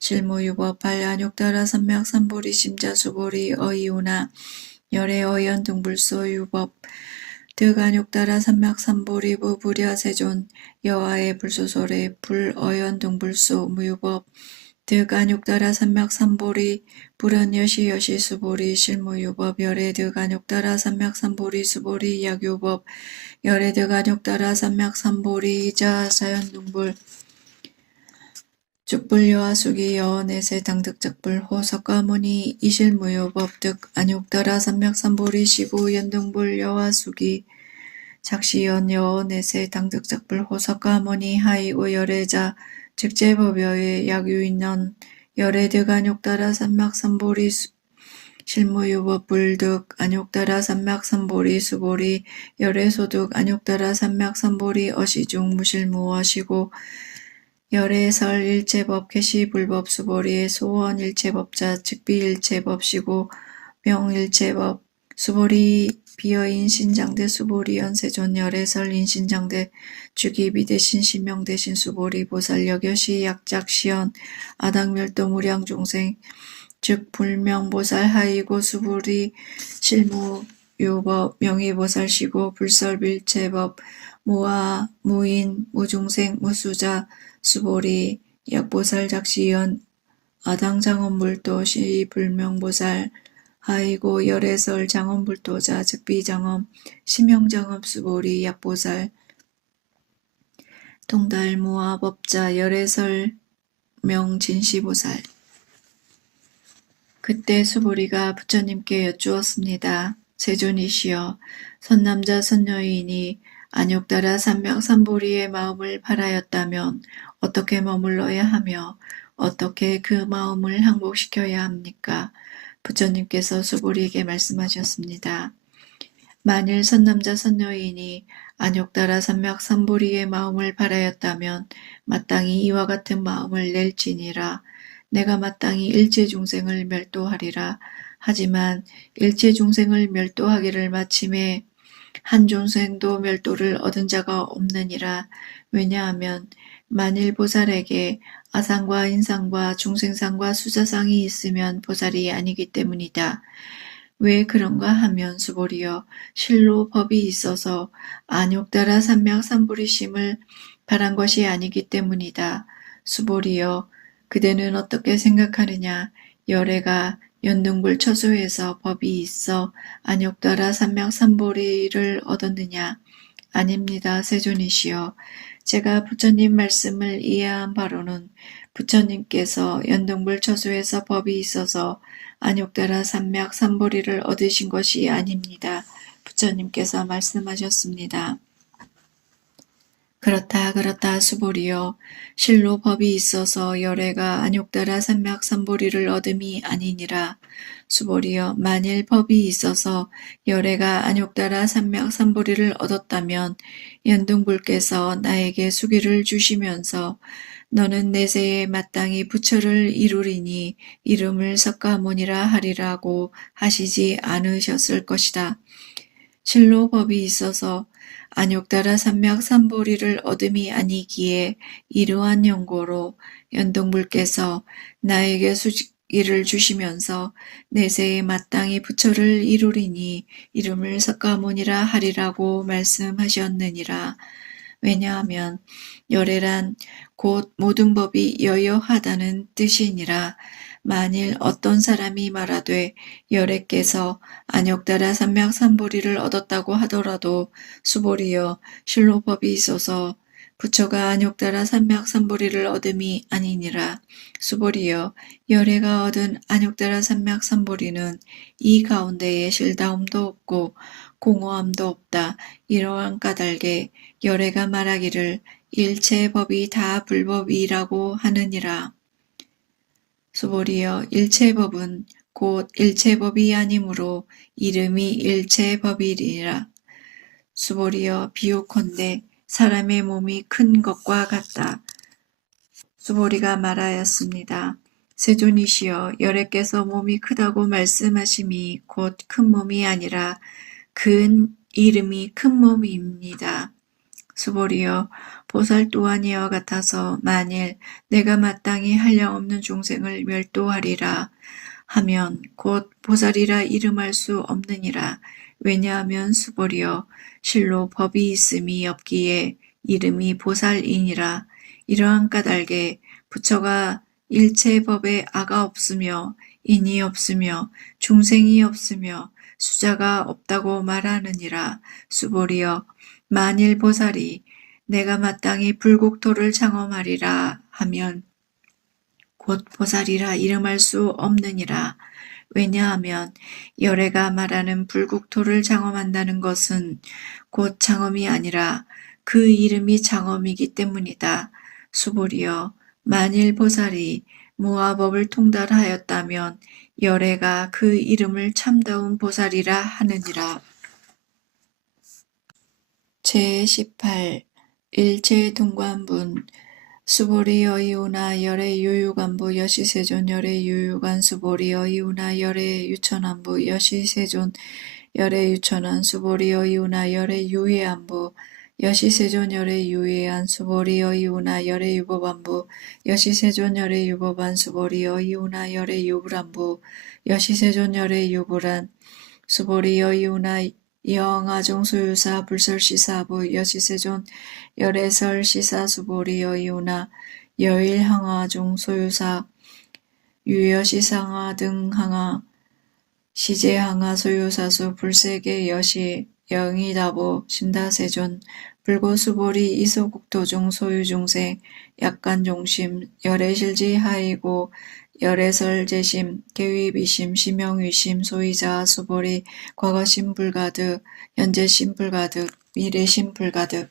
실무유법 반란욕따라 삼맥삼보리 심자 수보리 어이우나 열애어연 등불소 유법 득안욕따라 삼맥삼보리 부부랴세존 여하의 불소설의 불어연 등불소 무유법 득안욕따라 삼맥삼보리 불언여시여시 수보리 실무유법 열애 득안욕따라 삼맥삼보리 수보리 약유법 열애 득안욕따라 삼맥삼보리 자사연등불 죽불여와 수기 여원에세 당득작불 호석가모니 이실무효법 득 안욕따라 삼맥삼보리 시구 연등불 여와 수기 작시연 여원에세 당득작불 호석가모니 하이오 열애자 즉제법여의 약유인원 열애득 안욕따라 삼맥삼보리 실무유법 불득 안욕따라 삼맥삼보리 수보리 열애소득 안욕따라 삼맥삼보리 어시중 무실무어시고 열애설 일체법 개시불법 수보리의 소원 일체법자 즉비 일체법시고 명일체법 수보리 비어인신장대 수보리 연세존 열애설 인신장대 주기비 대신 신명 대신 수보리 보살 여겨시 약작시연 아당멸도 무량중생 즉 불명보살 하이고 수보리 실무유법 명의보살시고 불설일체법 무아 무인 무중생 무수자 수보리 약보살 작시연 아당장엄불도 시불명보살 하이고 열애설 장엄불도자 즉비장엄 심형장엄 수보리 약보살 동달무아법자 열애설 명진시보살 그때 수보리가 부처님께 여쭈었습니다. 세존이시여 선남자 선여인이 안욕따라 삼맥삼보리의 마음을 바라였다면 어떻게 머물러야 하며 어떻게 그 마음을 항복시켜야 합니까? 부처님께서 수보리에게 말씀하셨습니다. 만일 선남자 선여인이 안욕따라 삼맥삼보리의 마음을 바라였다면 마땅히 이와 같은 마음을 낼지니라. 내가 마땅히 일체중생을 멸도하리라. 하지만 일체중생을 멸도하기를 마침에 한 중생도 멸도를 얻은 자가 없느니라. 왜냐하면 만일 보살에게 아상과 인상과 중생상과 수자상이 있으면 보살이 아니기 때문이다. 왜 그런가 하면 수보리여 실로 법이 있어서 안욕따라 삼맥삼보리심을 바란 것이 아니기 때문이다. 수보리여 그대는 어떻게 생각하느냐. 열애가 연등불 처소에서 법이 있어 안욕따라 삼맥삼보리를 얻었느냐. 아닙니다. 세존이시여. 제가 부처님 말씀을 이해한 바로는 부처님께서 연등불 처소에서 법이 있어서 안욕다라 삼맥 삼보리를 얻으신 것이 아닙니다. 부처님께서 말씀하셨습니다. 그렇다 수보리여. 실로 법이 있어서 열애가 안욕다라 삼맥 삼보리를 얻음이 아니니라. 수보리여. 만일 법이 있어서 열애가 안욕다라 삼맥 삼보리를 얻었다면 연등불께서 나에게 수기를 주시면서 너는 내세에 마땅히 부처를 이루리니 이름을 석가모니라 하리라고 하시지 않으셨을 것이다. 실로 법이 있어서 안욕다라 삼맥 삼보리를 얻음이 아니기에 이러한 연고로 연등불께서 나에게 수기를 주시면서 내세에 마땅히 부처를 이루리니 이름을 석가모니라 하리라고 말씀하셨느니라. 왜냐하면 열애란 곧 모든 법이 여여하다는 뜻이니라. 만일 어떤 사람이 말하되 열애께서 안욕다라 삼맥 삼보리를 얻었다고 하더라도 수보리여. 실로 법이 있어서 부처가 안욕다라 삼맥 삼보리를 얻음이 아니니라. 수보리여. 열애가 얻은 안욕다라 삼맥 삼보리는 이 가운데에 실다움도 없고 공허함도 없다. 이러한 까닭에 열애가 말하기를 일체 법이 다 불법이라고 하느니라. 수보리여. 일체법은 곧 일체법이 아니므로 이름이 일체법이리라. 수보리여. 비유컨대 사람의 몸이 큰 것과 같다. 수보리가 말하였습니다. 세존이시여. 열애께서 몸이 크다고 말씀하심이 곧 큰 몸이 아니라 큰 이름이 큰 몸입니다. 수보리여. 보살 또한 이와 같아서 만일 내가 마땅히 한량없는 중생을 멸도하리라 하면 곧 보살이라 이름할 수 없느니라. 왜냐하면 수보리여. 실로 법이 있음이 없기에 이름이 보살이니라. 이러한 까닭에 부처가 일체법에 아가 없으며 인이 없으며 중생이 없으며 수자가 없다고 말하느니라. 수보리여. 만일 보살이 내가 마땅히 불국토를 창험하리라 하면 곧 보살이라 이름할 수 없느니라. 왜냐하면 열애가 말하는 불국토를 창험한다는 것은 곧 창험이 아니라 그 이름이 창험이기 때문이다. 수보리여. 만일 보살이 무아법을 통달하였다면 열애가 그 이름을 참다운 보살이라 하느니라. 제18 일체동관분. 수보리여. 이우나 열애 유유관부 여시세존 열애 유유관. 수보리여. 이우나 열애 유천안부 여시세존 열애 유천안. 수보리여. 이우나 열애 유예안부 여시세존 열애 유예안. 수보리여. 이우나 열애 유법안부 여시세존 열애 유법안. 수보리여. 이우나 열애 유불안부 여시세존 열애 유불안. 수보리여. 이우나 영아종 소유사 불설시사부 여시세존 열애설시사. 수보리여. 이우나 여일항아종 소유사 유여시상하 등항아 시제항아 소유사수 불세계 여시 영이다보 심다세존 불고수보리 이소국토종 소유중생 약간종심 열애실지 하이고 열애설제심 계위비심 심영위심 소이자. 수보리 과거심 불가득 현재심 불가득 미래심 불가득.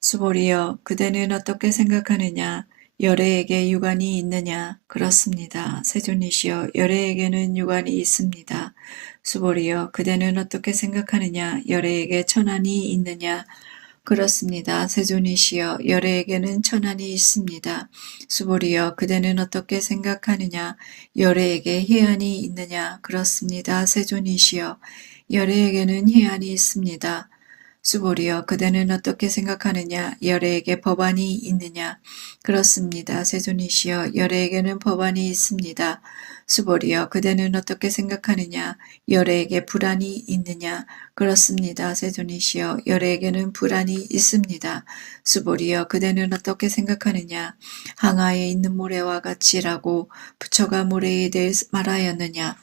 수보리여. 그대는 어떻게 생각하느냐. 열애에게 유관이 있느냐. 그렇습니다. 세존이시여. 열애에게는 유관이 있습니다. 수보리여. 그대는 어떻게 생각하느냐. 열애에게 천안이 있느냐. 그렇습니다. 세존이시여. 열애에게는 천안이 있습니다. 수보리여. 그대는 어떻게 생각하느냐. 열애에게 해안이 있느냐. 그렇습니다. 세존이시여. 열애에게는 해안이 있습니다. 수보리여. 그대는 어떻게 생각하느냐. 열애에게 법안이 있느냐. 그렇습니다. 세존이시여. 열애에게는 법안이 있습니다. 수보리여. 그대는 어떻게 생각하느냐. 열애에게 불안이 있느냐. 그렇습니다. 세존이시여. 열애에게는 불안이 있습니다. 수보리여. 그대는 어떻게 생각하느냐. 항아에 있는 모래와 같이라고 부처가 모래에 대해 말하였느냐.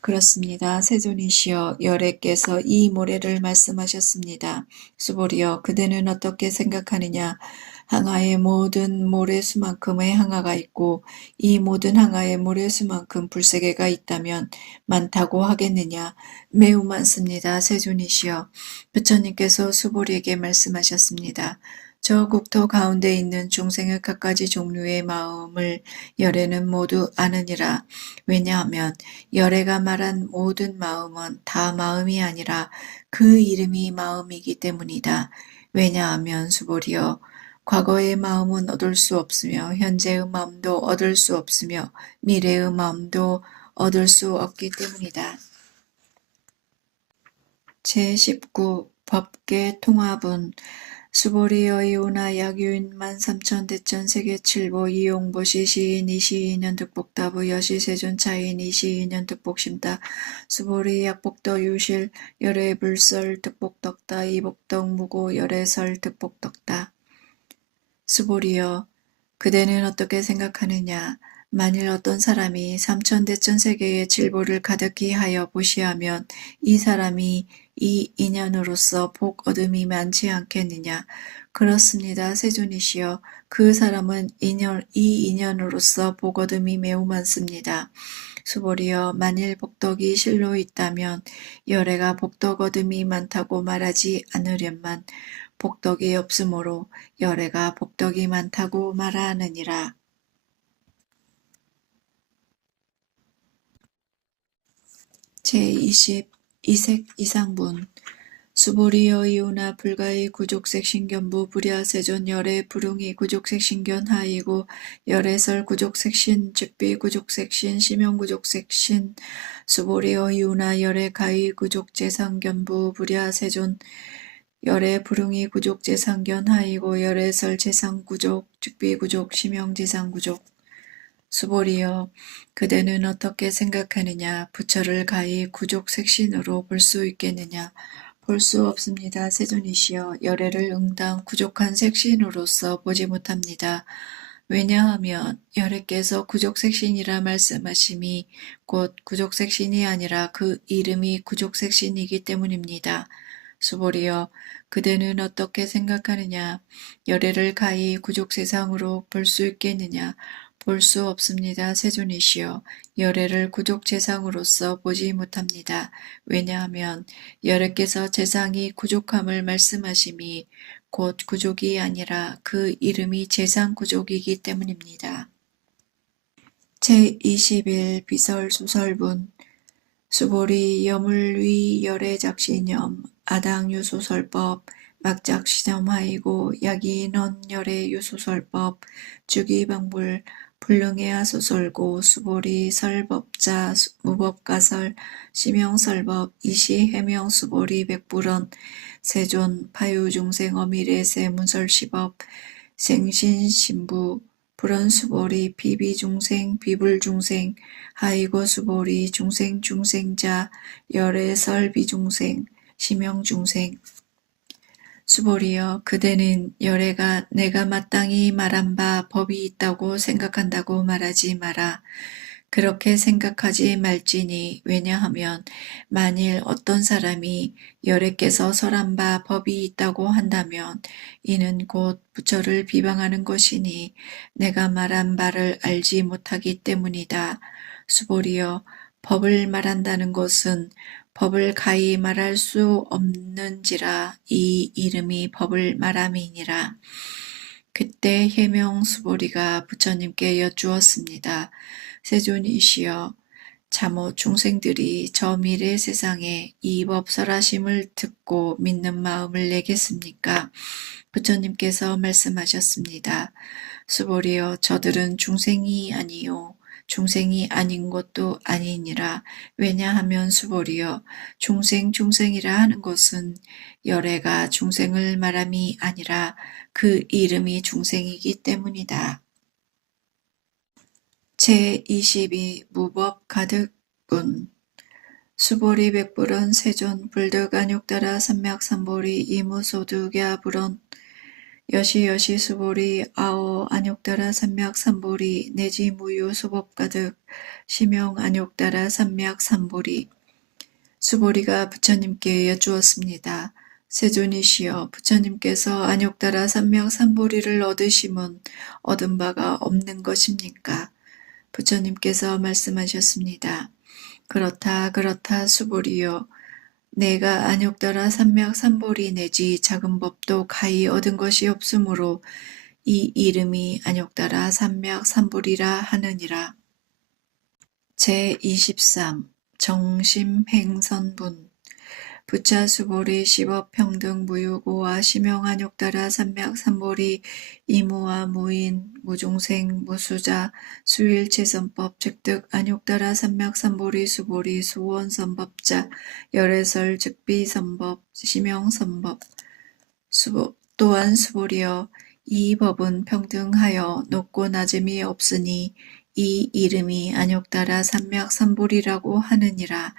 그렇습니다. 세존이시여 여래께서 이 모래를 말씀하셨습니다. 수보리여 그대는 어떻게 생각하느냐. 항아의 모든 모래수만큼의 항아가 있고 이 모든 항아의 모래수만큼 불세개가 있다면 많다고 하겠느냐. 매우 많습니다. 세존이시여 부처님께서 수보리에게 말씀하셨습니다. 저 국토 가운데 있는 중생의 갖가지 종류의 마음을 열애는 모두 아느니라. 왜냐하면 열애가 말한 모든 마음은 다 마음이 아니라 그 이름이 마음이기 때문이다. 왜냐하면 수보리여 과거의 마음은 얻을 수 없으며 현재의 마음도 얻을 수 없으며 미래의 마음도 얻을 수 없기 때문이다. 제19 법계 통합은 수보리여 이오나 약유인 13,000대천 세계칠보 이용보시 시인 이시인연 득복다부 여시세존 차인 이시인연 득복심다 수보리 약복더 유실 열애불설 득복덕다 이복덕 무고 열애설 득복덕다. 수보리여 그대는 어떻게 생각하느냐. 만일 어떤 사람이 3,000대천 세계의 칠보를 가득히 하여 보시하면 이 사람이 이 인연으로서 복 얻음이 많지 않겠느냐. 그렇습니다. 세존이시여 그 사람은 이 인연으로서 복 얻음이 매우 많습니다. 수보리여 만일 복덕이 실로 있다면 열애가 복덕 얻음이 많다고 말하지 않으련만 복덕이 없으므로 열애가 복덕이 많다고 말하느니라. 제20 이색 이상분 수보리여 이오나 불가의 구족색 신견부 불야세존 열애 불웅이 구족색 신견 하이고 열애설 구족색 신 즉비 구족색 신 심용 구족색 신 수보리여 이오나 열애 가의 구족 재상견부 불야세존 열애 불웅이 구족 재상견 하이고 열애설 재상구족 즉비구족 심형재상구족 수보리여 그대는 어떻게 생각하느냐. 부처를 가히 구족 색신으로 볼 수 있겠느냐. 볼 수 없습니다. 세존이시여 열애를 응당 구족한 색신으로서 보지 못합니다. 왜냐하면 열애께서 구족색신이라 말씀하심이 곧 구족색신이 아니라 그 이름이 구족색신이기 때문입니다. 수보리여 그대는 어떻게 생각하느냐. 열애를 가히 구족세상으로 볼 수 있겠느냐. 볼 수 없습니다. 세존이시여 열애를 구족재상으로서 보지 못합니다. 왜냐하면 열애께서 재상이 구족함을 말씀하심이 곧 구족이 아니라 그 이름이 재상구족이기 때문입니다. 제21 비설수설분 수보리 여물위 열애작신염 아당유소설법 막작시점하이고 야기넌열애 유소설법 주기방불 불능해야 소설고 수보리 설법자 무법가설 심형설법 이시해명 수보리 백불언 세존 파유중생 어미래세 문설시법 생신신부 불언수보리 비비중생 비불중생 하이고 수보리 중생중생자 열애설 비중생 심형중생 수보리여 그대는 열애가 내가 마땅히 말한 바 법이 있다고 생각한다고 말하지 마라. 그렇게 생각하지 말지니 왜냐하면 만일 어떤 사람이 열애께서 설한 바 법이 있다고 한다면 이는 곧 부처를 비방하는 것이니 내가 말한 바를 알지 못하기 때문이다. 수보리여 법을 말한다는 것은 법을 가히 말할 수 없는지라 이 이름이 법을 말함이니라. 그때 해명 수보리가 부처님께 여쭈었습니다. 세존이시여 참호 중생들이 저 미래 세상에 이 법 설하심을 듣고 믿는 마음을 내겠습니까? 부처님께서 말씀하셨습니다. 수보리여 저들은 중생이 아니요 중생이 아닌 것도 아니니라. 왜냐하면 수보리여 중생이라 하는 것은 열애가 중생을 말함이 아니라 그 이름이 중생이기 때문이다. 제22 무법 가득운 수보리 백불은 세존 불득 안욕따라 삼맥삼보리 이무소득야 불언 여시여시 수보리 아오 안욕따라 삼약 삼보리 내지 무유 수법 가득 시명 안욕따라 삼약 삼보리. 수보리가 부처님께 여쭈었습니다. 세존이시여, 부처님께서 안욕따라 삼약 삼보리를 얻으심은 얻은 바가 없는 것입니까? 부처님께서 말씀하셨습니다. 그렇다 그렇다 수보리여, 내가 안욕따라 삼약 삼보리 내지 작은 법도 가히 얻은 것이 없으므로 이 이름이 안욕따라 삼약 삼보리라 하느니라. 제23 정심행선분 부차수보리 시법평등 무유고와 시명안욕따라 삼약 삼보리 이무와 무인 무중생 무수자 수일체선법 즉득 안욕따라 삼약 삼보리 수보리 수원선법자 열애설 즉비선법 시명선법 또한 수보리여 이 법은 평등하여 높고 낮음이 없으니 이 이름이 안욕따라 삼약 삼보리라고 하느니라.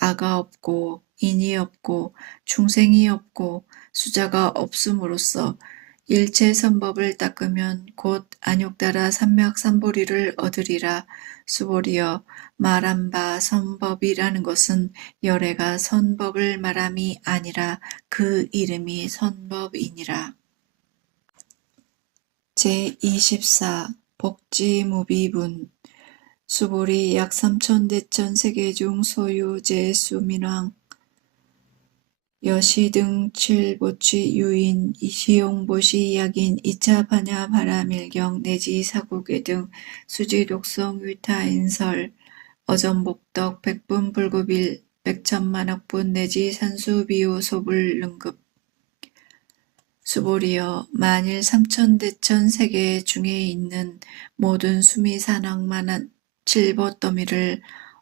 아가 없고 인이 없고 중생이 없고 수자가 없음으로써 일체 선법을 닦으면 곧 안욕따라 삼약 삼보리를 얻으리라. 수보리여, 말한 바 선법이라는 것은 열애가 선법을 말함이 아니라 그 이름이 선법이니라. 제24 복지무비분 수보리 약 3,000대천 세계 중 소유 제수민왕 여시 등 7보취 유인 시용보시 약인 2차 반야 바라밀경 내지 사국외 등 수지 독성 위타인설 어전복덕 백분 불급일 백천만억분 내지 산수비유 소불 능급 수보리여, 만일 3,000대천 세계 중에 있는 모든 수미산악만한 7보더미를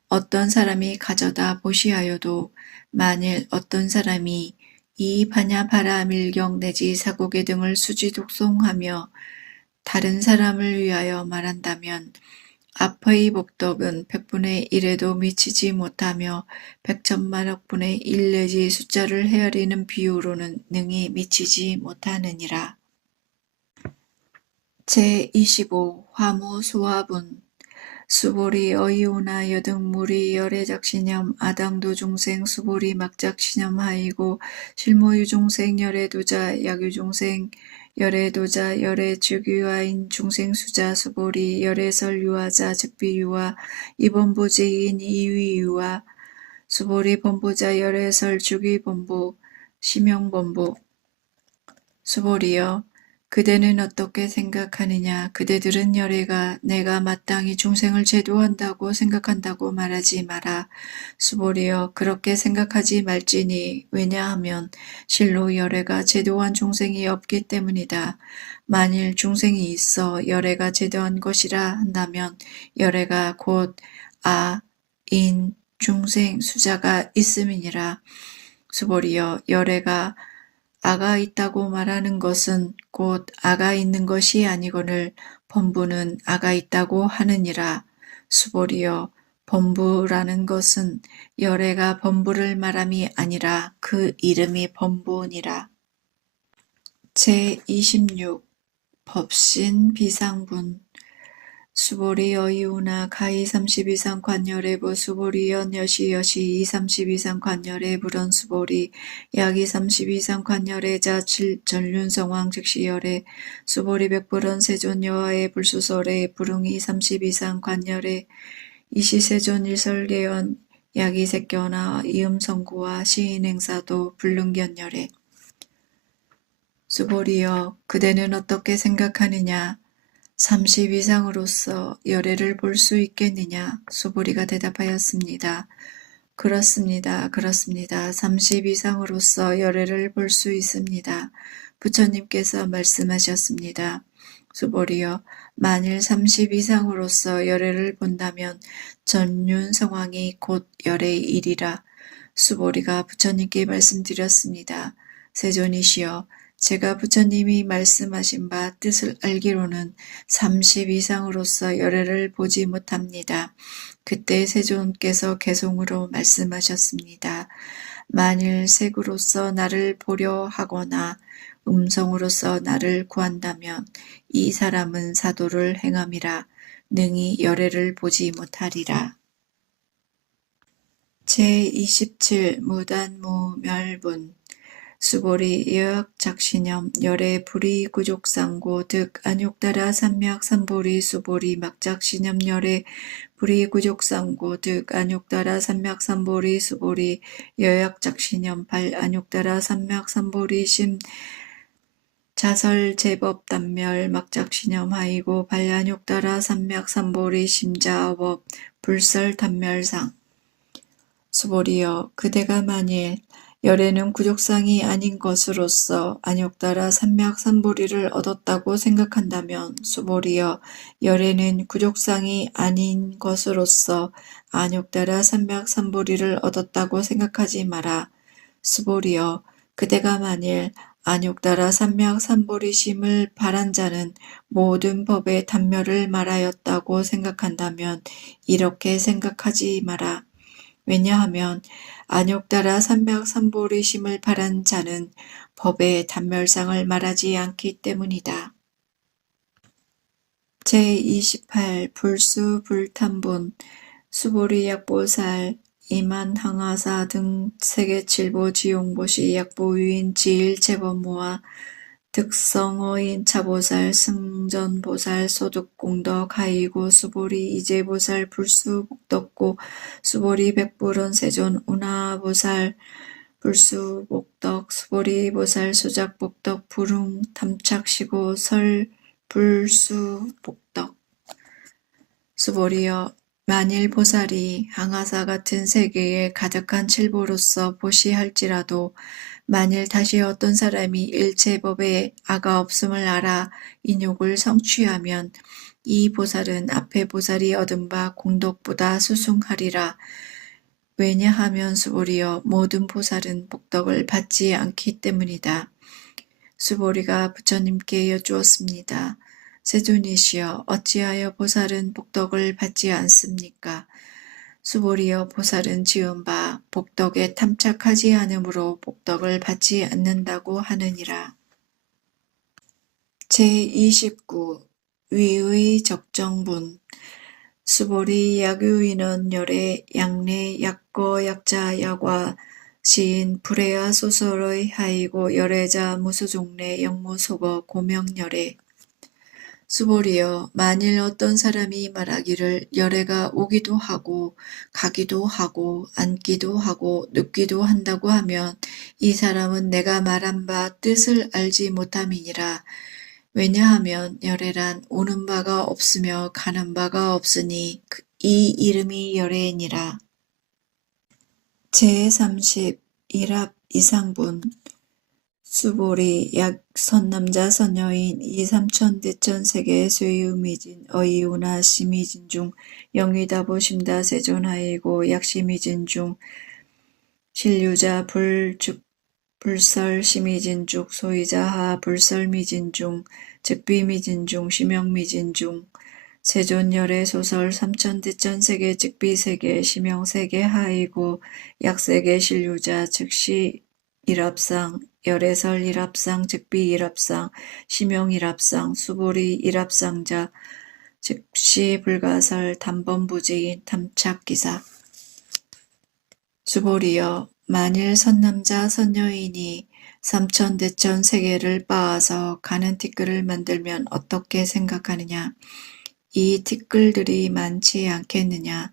어떤 사람이 가져다 보시하여도 만일 어떤 사람이 이 반야바라밀경 내지 사고계 등을 수지 독송하며 다른 사람을 위하여 말한다면 앞의 복덕은 100분의 1에도 미치지 못하며 100천만억분의 1 내지 숫자를 헤아리는 비유로는 능히 미치지 못하느니라. 제25 화무수화분 수보리 어이오나 여등무리 열애작신염 아당도중생 수보리 막작신염하이고 실모유중생 열애도자 약유중생 열애도자 열애즉유아인 중생수자 수보리 열애설유아자 즉비유아 이범보제인 이위유아 수보리 범보자 열애설 즉위범보 심형범보 수보리여, 그대는 어떻게 생각하느냐? 그대들은 열애가 내가 마땅히 중생을 제도한다고 생각한다고 말하지 마라. 수보리여, 그렇게 생각하지 말지니 왜냐하면 실로 열애가 제도한 중생이 없기 때문이다. 만일 중생이 있어 열애가 제도한 것이라 한다면 열애가 곧 인, 중생, 수자가 있음이니라. 수보리여, 열애가 아가 있다고 말하는 것은 곧 아가 있는 것이 아니거늘 범부는 아가 있다고 하느니라. 수보리여, 범부라는 것은 열애가 범부를 말함이 아니라 그 이름이 범부니라. 제26 법신 비상분 수보리 어이우나 가히 30 이상 관열애부 수보리 연여시 여시 2 30 이상 관열애 불언 수보리 약이 30 이상 관열애자 전륜성왕 즉시 열애 수보리 백불언 세존 여하의 불수설애 불응이 30 이상 관열애 이시세존 일설계연 약이 색견화 이음성구와 시인행사도 불능견열애 수보리여, 그대는 어떻게 생각하느냐? 30 이상으로서 열애를 볼 수 있겠느냐? 수보리가 대답하였습니다. 그렇습니다. 그렇습니다. 30 이상으로서 열애를 볼 수 있습니다. 부처님께서 말씀하셨습니다. 수보리여, 만일 30 이상으로서 열애를 본다면 전륜성왕이 곧 열애의 일이라. 수보리가 부처님께 말씀드렸습니다. 세존이시여, 제가 부처님이 말씀하신 바 뜻을 알기로는 30 이상으로서 열애를 보지 못합니다. 그때 세존께서 개송으로 말씀하셨습니다. 만일 색으로서 나를 보려 하거나 음성으로써 나를 구한다면 이 사람은 사도를 행함이라 능히 열애를 보지 못하리라. 제27 무단무멸분 수보리 여역 작신염 열애 불이 구족상고 득 안욕따라 삼맥 삼보리 수보리 막작신염 열애 불이 구족상고 득 안욕따라 삼맥 삼보리 수보리 여역 작신염 발 안욕따라 삼맥 삼보리 심 자설 제법 단멸 막작신염 하이고 발 안욕따라 삼맥 삼보리 심자업 불설 단멸상 수보리여 그대가 만일 열애는 구족상이 아닌 것으로서 안욕따라 삼맥 삼보리를 얻었다고 생각한다면 수보리여 열애는 구족상이 아닌 것으로서 안욕따라 삼맥 삼보리를 얻었다고 생각하지 마라. 수보리여 그대가 만일 안욕따라 삼맥 삼보리심을 바란 자는 모든 법의 단멸을 말하였다고 생각한다면 이렇게 생각하지 마라. 왜냐하면 안욕따라 삼맥 삼보리심을 바란 자는 법의 단멸상을 말하지 않기 때문이다. 제28 불수불탄분 수보리 약보살 이만항하사 등 세계칠보 지용보시 약보유인 지일재법무와 득성어인 차보살 승전보살 소득공덕 하이고 수보리 이재보살 불수복덕고 수보리 백불원 세존 운하보살 불수복덕 수보리 보살 수작복덕 부릉 탐착시고 설 불수복덕 수보리여 만일 보살이 항하사 같은 세계에 가득한 칠보로서 보시할지라도 만일 다시 어떤 사람이 일체법에 아가 없음을 알아 인욕을 성취하면 이 보살은 앞에 보살이 얻은 바 공덕보다 수승하리라. 왜냐하면 수보리여 모든 보살은 복덕을 받지 않기 때문이다. 수보리가 부처님께 여쭈었습니다. 세존이시여 어찌하여 보살은 복덕을 받지 않습니까? 수보리여 보살은 지은 바 복덕에 탐착하지 않으므로 복덕을 받지 않는다고 하느니라. 제29 위의 적정분 수보리 약유인은 열애 약내 약거 약자 약화 시인 불해야 소설의 하이고 열애자 무수종래 영무소거 고명열애 수보리여 만일 어떤 사람이 말하기를 열애가 오기도 하고 가기도 하고 앉기도 하고 눕기도 한다고 하면 이 사람은 내가 말한 바 뜻을 알지 못함이니라. 왜냐하면 열애란 오는 바가 없으며 가는 바가 없으니 이 이름이 열애니라. 제30 일합 이상분 수보리 약 선남자 선여인 이삼천 대천 세계 쇠유미진 어이우나 시미진 중 영위다보 심다 세존하이고 약시미진 중 신류자 불설 시미진 중 소이자하 불설미진 중 즉비미진 중 시명미진 중 세존열애 소설 삼천대천 세계 즉비세계 시명세계 하이고 약세계 신류자 즉시 일합상 열애설 일합상 즉비 일합상 시명 일합상 수보리 일합상자 즉시 불가설 단번부지인 탐착기사 수보리여 만일 선남자 선여인이 삼천대천 세계를 빻아서 가는 티끌을 만들면 어떻게 생각하느냐? 이 티끌들이 많지 않겠느냐?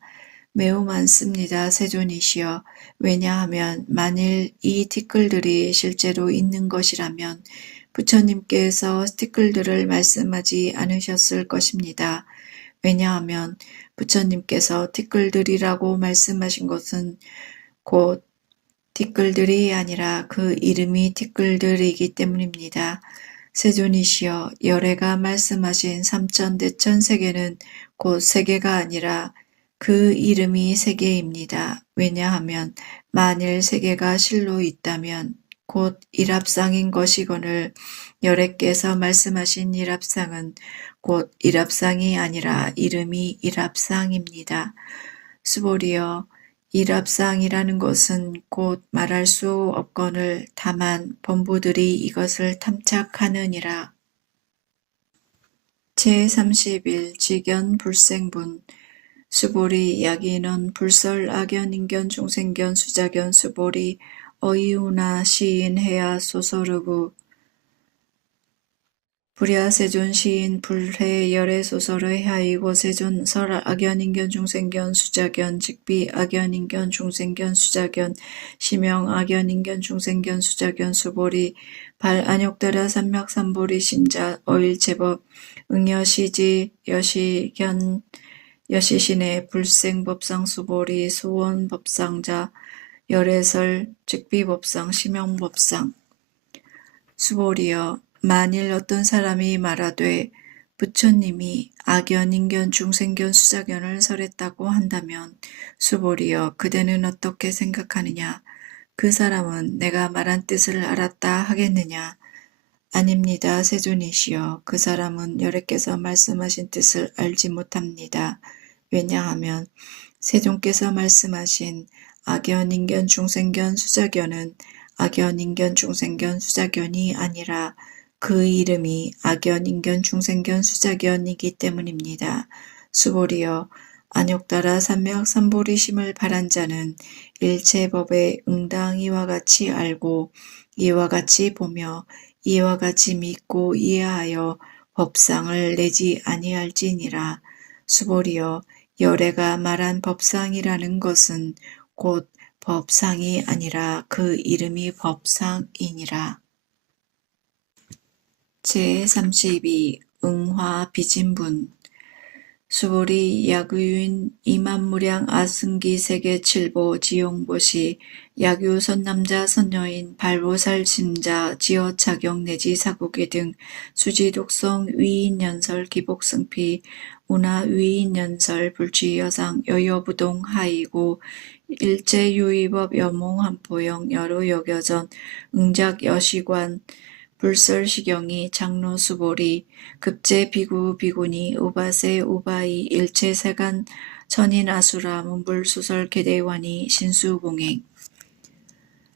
매우 많습니다. 세존이시여. 왜냐하면 만일 이 티끌들이 실제로 있는 것이라면 부처님께서 티끌들을 말씀하지 않으셨을 것입니다. 왜냐하면 부처님께서 티끌들이라고 말씀하신 것은 곧 티끌들이 아니라 그 이름이 티끌들이기 때문입니다. 세존이시여 열애가 말씀하신 삼천대천 세계는 곧 세계가 아니라 그 이름이 세계입니다. 왜냐하면 만일 세계가 실로 있다면 곧 일합상인 것이거늘 열애께서 말씀하신 일합상은 곧 일합상이 아니라 이름이 일합상입니다. 수보리여 일합상이라는 것은 곧 말할 수 없거늘 다만 범부들이 이것을 탐착하느니라. 제31 직연 불생분 수보리 야기는 불설 악연 인견 중생견 수자견 수보리 어이우나 시인 해야 소설르구 불야 세존 시인 불해 열애 소설의 하이고 세존 설 악연 인견 중생견 수자견 직비 악연 인견 중생견 수자견 시명 악연 인견 중생견 수자견 수보리 발 안욕따라 삼맥 삼보리 심자 어일 제법 응여시지 여시견 여시신의 불생법상 수보리 수원법상자 열애설 직비법상 시명법상 수보리여 만일 어떤 사람이 말하되 부처님이 악연, 인견, 중생견, 수자견을 설했다고 한다면 수보리여 그대는 어떻게 생각하느냐? 그 사람은 내가 말한 뜻을 알았다 하겠느냐? 아닙니다. 세존이시여. 그 사람은 여래께서 말씀하신 뜻을 알지 못합니다. 왜냐하면 세존께서 말씀하신 악연, 인견, 중생견, 수자견은 악연, 인견, 중생견, 수자견이 아니라 그 이름이 악연, 인견, 중생견, 수자견이기 때문입니다. 수보리여 안욕따라 삼맥 삼보리심을 바란 자는 일체법에 응당 이와 같이 알고 이와 같이 보며 이와 같이 믿고 이해하여 법상을 내지 아니할지니라. 수보리여 열애가 말한 법상이라는 것은 곧 법상이 아니라 그 이름이 법상이니라. 제32 응화 비진분 수보리 야구유인 이만무량 아승기 세계 칠보 지용보시 야규 선남자 선녀인 발보살 심자 지어 착용 내지 사고계 등 수지독성 위인연설 기복승피 운하 위인연설 불취여상 여여부동 하이고 일제유의법 여몽한포영 여로여겨전 응작 여시관 불설시경이 장로 수보리 급제 비구 비구니 우바세 우바이 일체세간 천인 아수라 문불수설 계대원이 신수봉행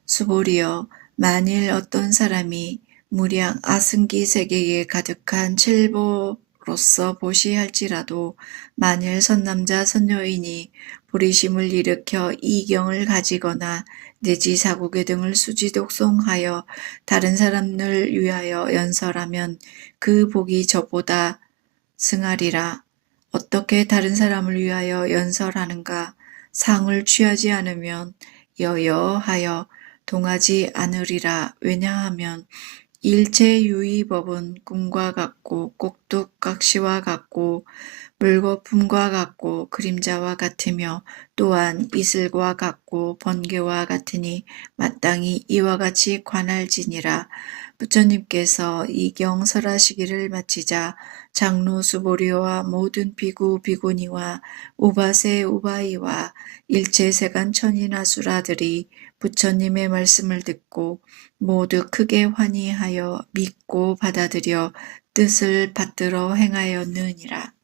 수보리여 만일 어떤 사람이 무량 아승기 세계에 가득한 칠보로서 보시할지라도 만일 선남자 선녀인이 보리심을 일으켜 이경을 가지거나 내지 사고계 등을 수지독송하여 다른 사람을 위하여 연설하면 그 복이 저보다 승하리라. 어떻게 다른 사람을 위하여 연설하는가? 상을 취하지 않으면 여여하여 동하지 않으리라. 왜냐하면 일체유의법은 꿈과 같고 꼭둑각시와 같고 물거품과 같고 그림자와 같으며 또한 이슬과 같고 번개와 같으니 마땅히 이와 같이 관할지니라. 부처님께서 이 경 설하시기를 마치자 장로 수보리와 모든 비구 비구니와 우바세 우바이와 일체세간 천인아수라들이 부처님의 말씀을 듣고 모두 크게 환희하여 믿고 받아들여 뜻을 받들어 행하였느니라.